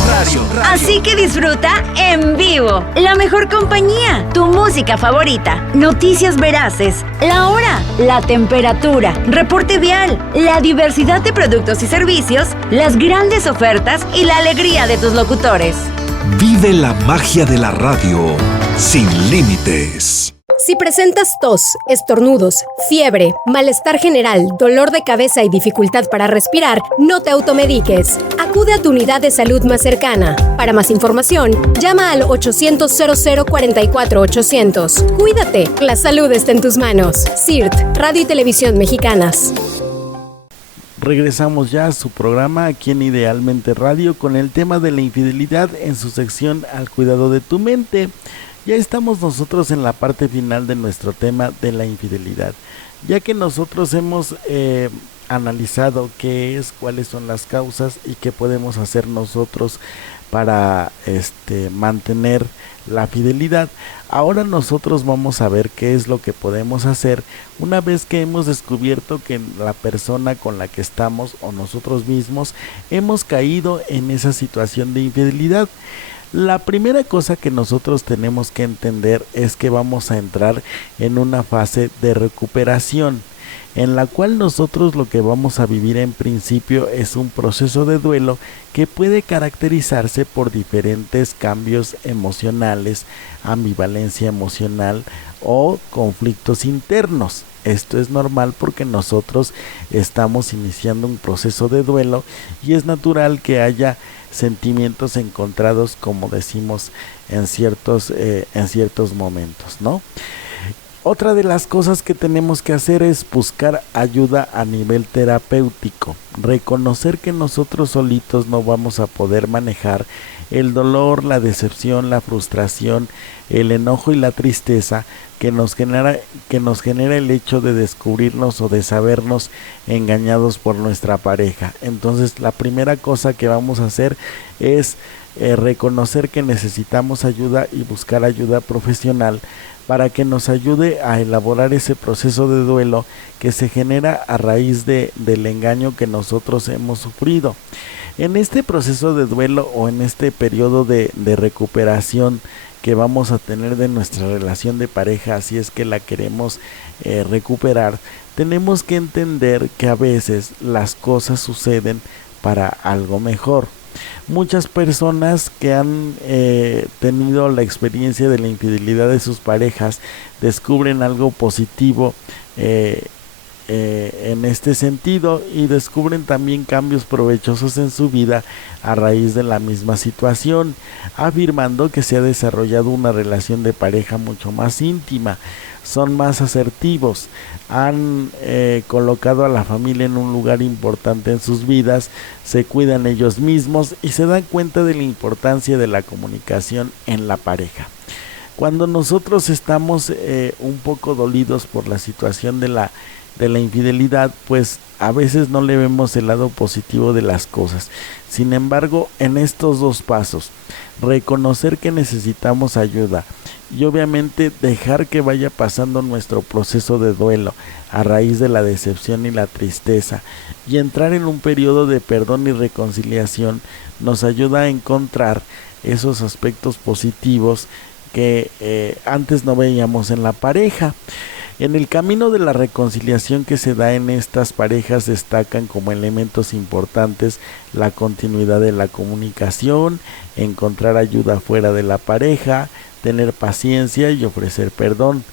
Así que disfruta en vivo la mejor compañía, tu música favorita, noticias veraces, la hora, la temperatura, reporte vial, la diversidad de productos y servicios, las grandes ofertas y la alegría de tus locutores. Vive la magia de la radio sin límites. Si presentas tos, estornudos, fiebre, malestar general, dolor de cabeza y dificultad para respirar, no te automediques. Acude a tu unidad de salud más cercana. Para más información, llama al 800-0044-800. Cuídate, la salud está en tus manos. CIRT, Radio y Televisión Mexicanas. Regresamos ya a su programa aquí en Idealmente Radio con el tema de la infidelidad en su sección Al cuidado de tu mente. Ya estamos nosotros en la parte final de nuestro tema de la infidelidad, ya que nosotros hemos analizado qué es, cuáles son las causas y qué podemos hacer nosotros para mantener la fidelidad. Ahora nosotros vamos a ver qué es lo que podemos hacer una vez que hemos descubierto que la persona con la que estamos o nosotros mismos hemos caído en esa situación de infidelidad. La primera cosa que nosotros tenemos que entender es que vamos a entrar en una fase de recuperación, en la cual nosotros lo que vamos a vivir en principio es un proceso de duelo que puede caracterizarse por diferentes cambios emocionales, ambivalencia emocional o conflictos internos. Esto es normal porque nosotros estamos iniciando un proceso de duelo y es natural que haya sentimientos encontrados, como decimos en ciertos momentos, ¿no? Otra de las cosas que tenemos que hacer es buscar ayuda a nivel terapéutico, reconocer que nosotros solitos no vamos a poder manejar el dolor, la decepción, la frustración, el enojo y la tristeza que nos genera el hecho de descubrirnos o de sabernos engañados por nuestra pareja. Entonces, la primera cosa que vamos a hacer es reconocer que necesitamos ayuda y buscar ayuda profesional para que nos ayude a elaborar ese proceso de duelo que se genera a raíz del engaño que nosotros hemos sufrido. En este proceso de duelo o en este periodo de recuperación que vamos a tener de nuestra relación de pareja, si es que la queremos recuperar, tenemos que entender que a veces las cosas suceden para algo mejor. Muchas personas que han tenido la experiencia de la infidelidad de sus parejas descubren algo positivo en este sentido, y descubren también cambios provechosos en su vida a raíz de la misma situación, afirmando que se ha desarrollado una relación de pareja mucho más íntima, son más asertivos, han colocado a la familia en un lugar importante en sus vidas, se cuidan ellos mismos y se dan cuenta de la importancia de la comunicación en la pareja. Cuando nosotros estamos un poco dolidos por la situación de la infidelidad, pues a veces no le vemos el lado positivo de las cosas. Sin embargo, en estos dos pasos, reconocer que necesitamos ayuda y obviamente dejar que vaya pasando nuestro proceso de duelo a raíz de la decepción y la tristeza, y entrar en un periodo de perdón y reconciliación, nos ayuda a encontrar esos aspectos positivos que antes no veíamos en la pareja. En el camino de la reconciliación que se da en estas parejas destacan como elementos importantes la continuidad de la comunicación, encontrar ayuda fuera de la pareja, tener paciencia y ofrecer perdón.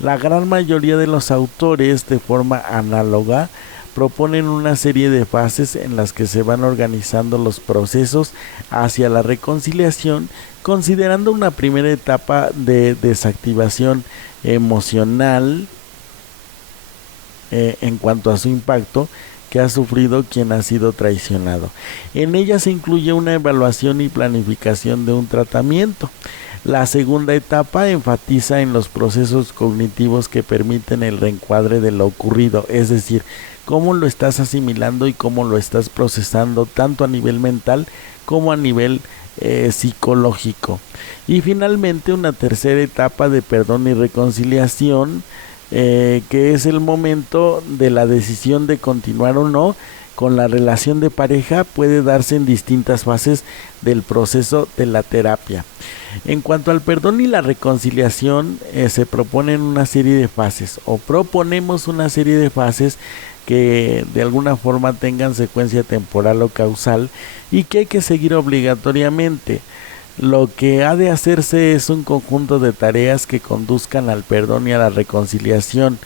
La gran mayoría de los autores, de forma análoga, proponen una serie de fases en las que se van organizando los procesos hacia la reconciliación, considerando una primera etapa de desactivación emocional en cuanto a su impacto que ha sufrido quien ha sido traicionado. En ella se incluye una evaluación y planificación de un tratamiento. La segunda etapa enfatiza en los procesos cognitivos que permiten el reencuadre de lo ocurrido, es decir, cómo lo estás asimilando y cómo lo estás procesando tanto a nivel mental como a nivel psicológico. Y finalmente una tercera etapa de perdón y reconciliación, que es el momento de la decisión de continuar o no con la relación de pareja. Puede darse en distintas fases del proceso de la terapia. En cuanto al perdón y la reconciliación, se proponen una serie de fases, o proponemos una serie de fases que de alguna forma tengan secuencia temporal o causal y que hay que seguir obligatoriamente. Lo que ha de hacerse es un conjunto de tareas que conduzcan al perdón y a la reconciliación.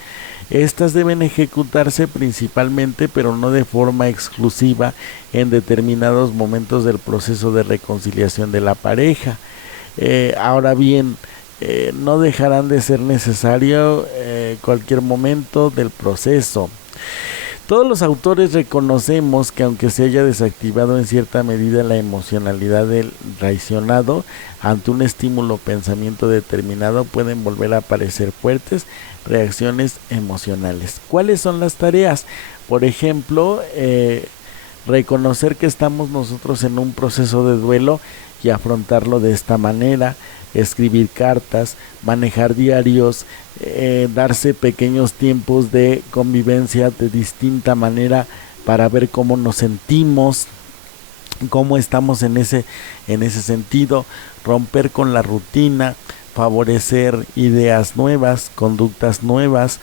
Estas deben ejecutarse principalmente, pero no de forma exclusiva, en determinados momentos del proceso de reconciliación de la pareja. Ahora bien, no dejarán de ser necesario cualquier momento del proceso. Todos los autores reconocemos que aunque se haya desactivado en cierta medida la emocionalidad del traicionado, ante un estímulo o pensamiento determinado pueden volver a aparecer fuertes reacciones emocionales. ¿Cuáles son las tareas? Por ejemplo, reconocer que estamos nosotros en un proceso de duelo y afrontarlo de esta manera, escribir cartas, manejar diarios, darse pequeños tiempos de convivencia de distinta manera para ver cómo nos sentimos, cómo estamos en ese sentido, romper con la rutina, favorecer ideas nuevas, conductas nuevas,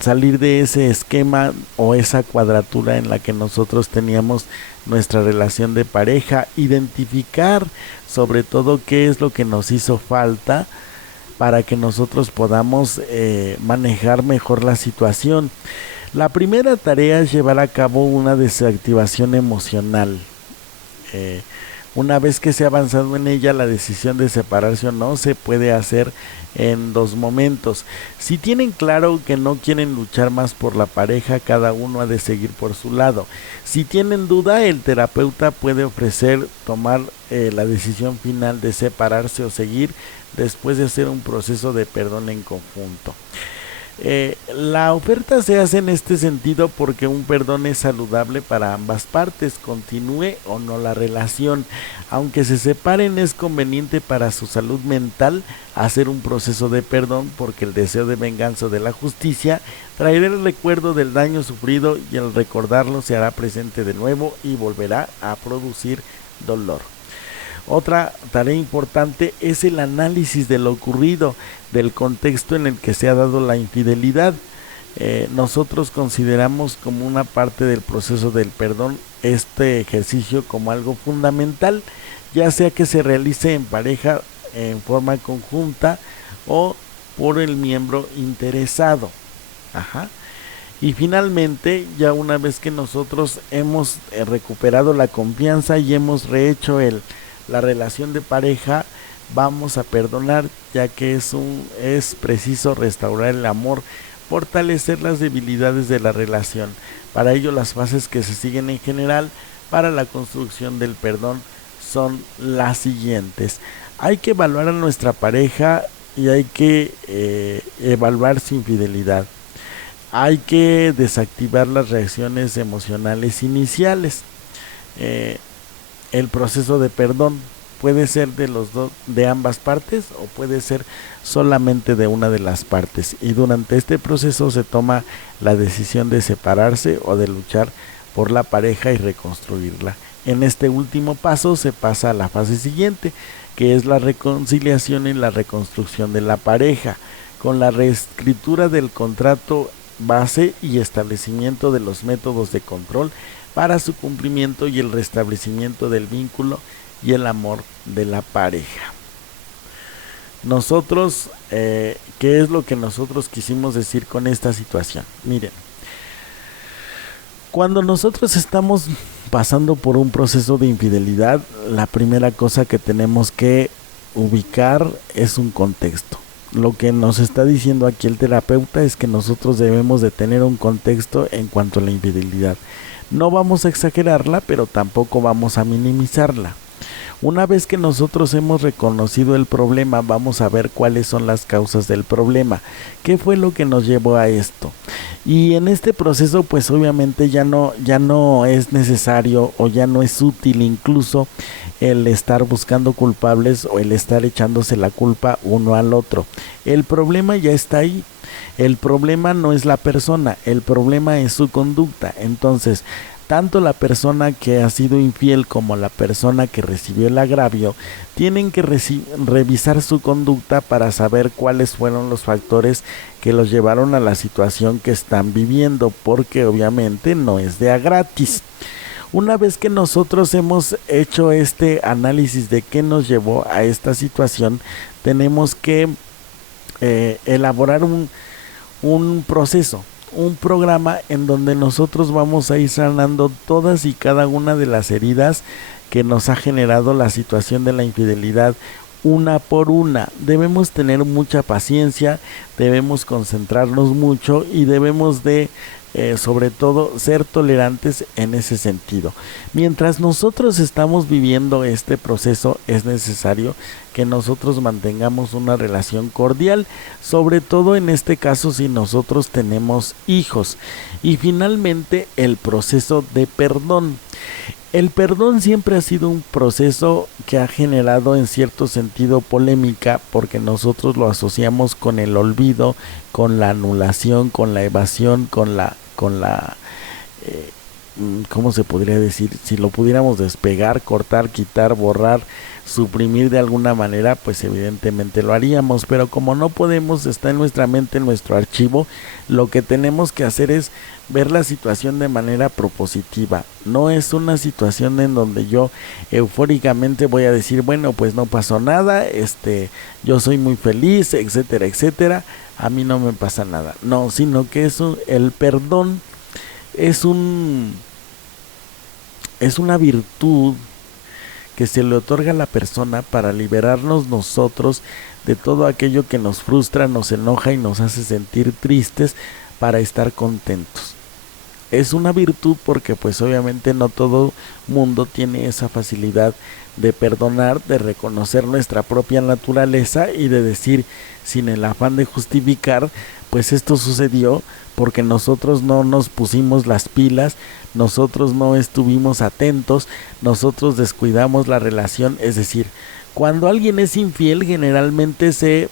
salir de ese esquema o esa cuadratura en la que nosotros teníamos nuestra relación de pareja, identificar sobre todo qué es lo que nos hizo falta para que nosotros podamos manejar mejor la situación. La primera tarea es llevar a cabo una desactivación emocional. Una vez que se ha avanzado en ella, la decisión de separarse o no se puede hacer en dos momentos. Si tienen claro que no quieren luchar más por la pareja, cada uno ha de seguir por su lado. Si tienen duda, el terapeuta puede ofrecer tomar la decisión final de separarse o seguir después de hacer un proceso de perdón en conjunto. La oferta se hace en este sentido porque un perdón es saludable para ambas partes, continúe o no la relación. Aunque se separen, es conveniente para su salud mental hacer un proceso de perdón, porque el deseo de venganza o de la justicia traerá el recuerdo del daño sufrido y al recordarlo se hará presente de nuevo y volverá a producir dolor. Otra tarea importante es el análisis de lo ocurrido, del contexto en el que se ha dado la infidelidad. nosotros consideramos como una parte del proceso del perdón este ejercicio como algo fundamental, ya sea que se realice en pareja, en forma conjunta o por el miembro interesado. Y finalmente, ya una vez que nosotros hemos recuperado la confianza y hemos rehecho la relación de pareja, vamos a perdonar, ya que es preciso restaurar el amor, fortalecer las debilidades de la relación. Para ello, las fases que se siguen en general para la construcción del perdón son las siguientes. Hay que evaluar a nuestra pareja y hay que evaluar su infidelidad. Hay que desactivar las reacciones emocionales iniciales. El proceso de perdón puede ser de ambas partes o puede ser solamente de una de las partes, y durante este proceso se toma la decisión de separarse o de luchar por la pareja y reconstruirla. En este último paso se pasa a la fase siguiente, que es la reconciliación y la reconstrucción de la pareja, con la reescritura del contrato base y establecimiento de los métodos de control para su cumplimiento y el restablecimiento del vínculo y el amor de la pareja. Nosotros, ¿qué es lo que nosotros quisimos decir con esta situación? Miren, cuando nosotros estamos pasando por un proceso de infidelidad, la primera cosa que tenemos que ubicar es un contexto. Lo que nos está diciendo aquí el terapeuta es que nosotros debemos de tener un contexto en cuanto a la infidelidad. No vamos a exagerarla, pero tampoco vamos a minimizarla. Una vez que nosotros hemos reconocido el problema, vamos a ver cuáles son las causas del problema, qué fue lo que nos llevó a esto. Y en este proceso, pues obviamente ya no es necesario o ya no es útil incluso el estar buscando culpables o el estar echándose la culpa uno al otro. El problema ya está ahí. El problema no es la persona, el problema es su conducta. Entonces, tanto la persona que ha sido infiel como la persona que recibió el agravio tienen que revisar su conducta para saber cuáles fueron los factores que los llevaron a la situación que están viviendo, porque obviamente no es de a gratis. Una vez que nosotros hemos hecho este análisis de qué nos llevó a esta situación, tenemos que elaborar un proceso, un programa en donde nosotros vamos a ir sanando todas y cada una de las heridas que nos ha generado la situación de la infidelidad, una por una. Debemos tener mucha paciencia, debemos concentrarnos mucho y debemos de sobre todo ser tolerantes en ese sentido. Mientras nosotros estamos viviendo este proceso, es necesario que nosotros mantengamos una relación cordial, sobre todo en este caso si nosotros tenemos hijos. Y finalmente, el proceso de perdón. El perdón siempre ha sido un proceso que ha generado en cierto sentido polémica, porque nosotros lo asociamos con el olvido, con la anulación, con la evasión, con la ¿cómo se podría decir? Si lo pudiéramos despegar, cortar, quitar, borrar, suprimir de alguna manera, pues evidentemente lo haríamos, pero como no podemos, está en nuestra mente, en nuestro archivo, lo que tenemos que hacer es ver la situación de manera propositiva. No es una situación en donde yo eufóricamente voy a decir, bueno, pues no pasó nada, yo soy muy feliz, etcétera, etcétera, a mí no me pasa nada. No, sino que el perdón es una virtud que se le otorga a la persona para liberarnos nosotros de todo aquello que nos frustra, nos enoja y nos hace sentir tristes, para estar contentos. Es una virtud porque pues obviamente no todo mundo tiene esa facilidad de perdonar, de reconocer nuestra propia naturaleza y de decir, sin el afán de justificar, pues esto sucedió porque nosotros no nos pusimos las pilas, nosotros no estuvimos atentos, nosotros descuidamos la relación. Es decir, cuando alguien es infiel, generalmente se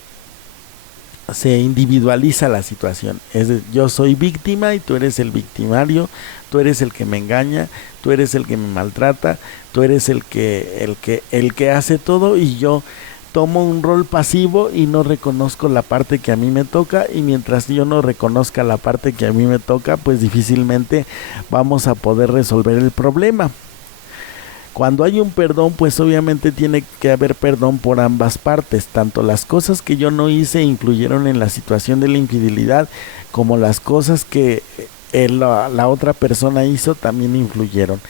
individualiza la situación. Es decir, yo soy víctima y tú eres el victimario, tú eres el que me engaña, tú eres el que me maltrata, tú eres el que hace todo, y yo tomo un rol pasivo y no reconozco la parte que a mí me toca, y mientras yo no reconozca la parte que a mí me toca, pues difícilmente vamos a poder resolver el problema. Cuando hay un perdón, pues obviamente tiene que haber perdón por ambas partes, tanto las cosas que yo no hice influyeron en la situación de la infidelidad, como las cosas que la otra persona hizo también influyeron.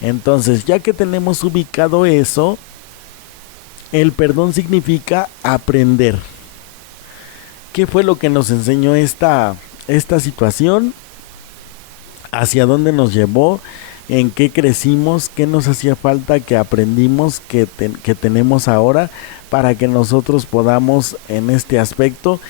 Entonces, ya que tenemos ubicado eso, el perdón significa aprender. ¿Qué fue lo que nos enseñó esta situación? ¿Hacia dónde nos llevó? ¿En qué crecimos? ¿Qué nos hacía falta que aprendimos que tenemos ahora para que nosotros podamos en este aspecto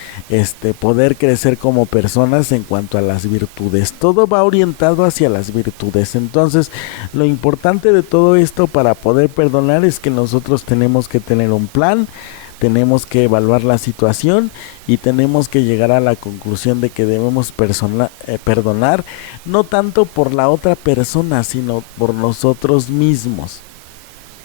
poder crecer como personas en cuanto a las virtudes? Todo va orientado hacia las virtudes. Entonces, lo importante de todo esto para poder perdonar es que nosotros tenemos que tener un plan, tenemos que evaluar la situación y tenemos que llegar a la conclusión de que debemos perdonar, no tanto por la otra persona, sino por nosotros mismos.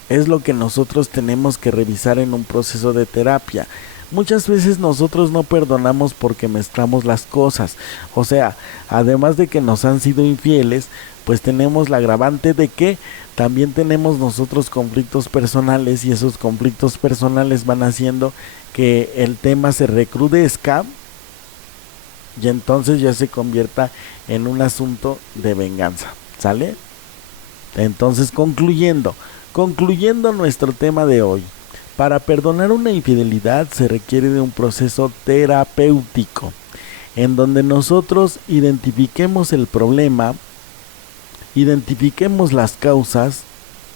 Es lo que nosotros tenemos que revisar en un proceso de terapia. Muchas veces nosotros no perdonamos porque mezclamos las cosas. O sea, además de que nos han sido infieles, pues tenemos la agravante de que también tenemos nosotros conflictos personales, y esos conflictos personales van haciendo que el tema se recrudezca y entonces ya se convierta en un asunto de venganza, ¿sale? Entonces, concluyendo nuestro tema de hoy, para perdonar una infidelidad se requiere de un proceso terapéutico en donde nosotros identifiquemos el problema, identifiquemos las causas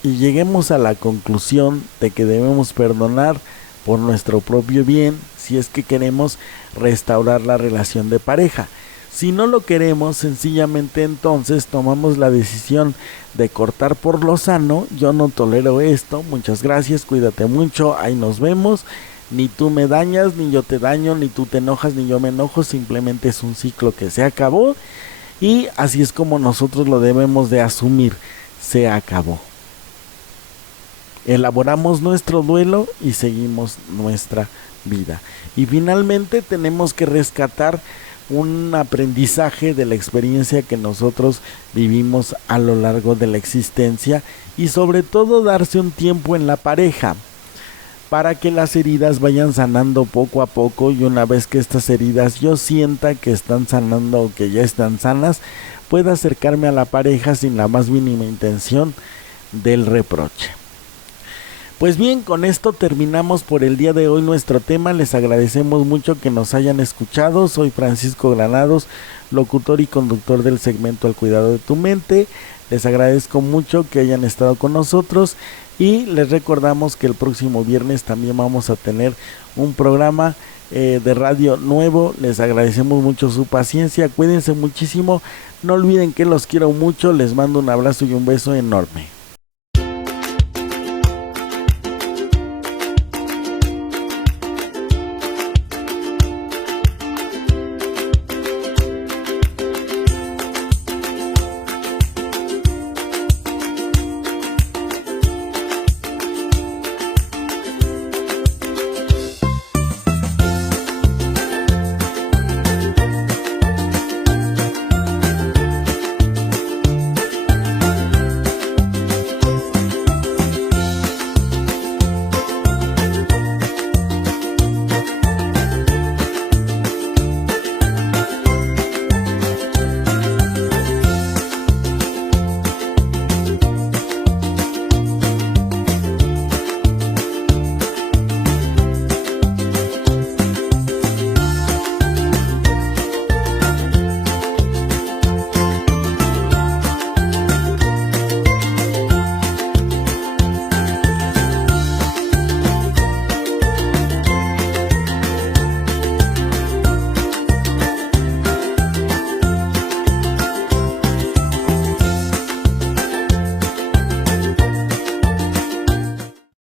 y lleguemos a la conclusión de que debemos perdonar por nuestro propio bien si es que queremos restaurar la relación de pareja. Si no lo queremos, sencillamente entonces tomamos la decisión de cortar por lo sano. Yo no tolero esto, muchas gracias, cuídate mucho, ahí nos vemos. Ni tú me dañas, ni yo te daño, ni tú te enojas, ni yo me enojo, simplemente es un ciclo que se acabó. Y así es como nosotros lo debemos de asumir, se acabó. Elaboramos nuestro duelo y seguimos nuestra vida. Y finalmente tenemos que rescatar un aprendizaje de la experiencia que nosotros vivimos a lo largo de la existencia, y sobre todo darse un tiempo en la pareja para que las heridas vayan sanando poco a poco, y una vez que estas heridas yo sienta que están sanando o que ya están sanas, pueda acercarme a la pareja sin la más mínima intención del reproche. Pues bien, con esto terminamos por el día de hoy nuestro tema. Les agradecemos mucho que nos hayan escuchado. Soy Francisco Granados, locutor y conductor del segmento Al Cuidado de tu Mente. Les agradezco mucho que hayan estado con nosotros y les recordamos que el próximo viernes también vamos a tener un programa de radio nuevo. Les agradecemos mucho su paciencia, cuídense muchísimo, no olviden que los quiero mucho, les mando un abrazo y un beso enorme.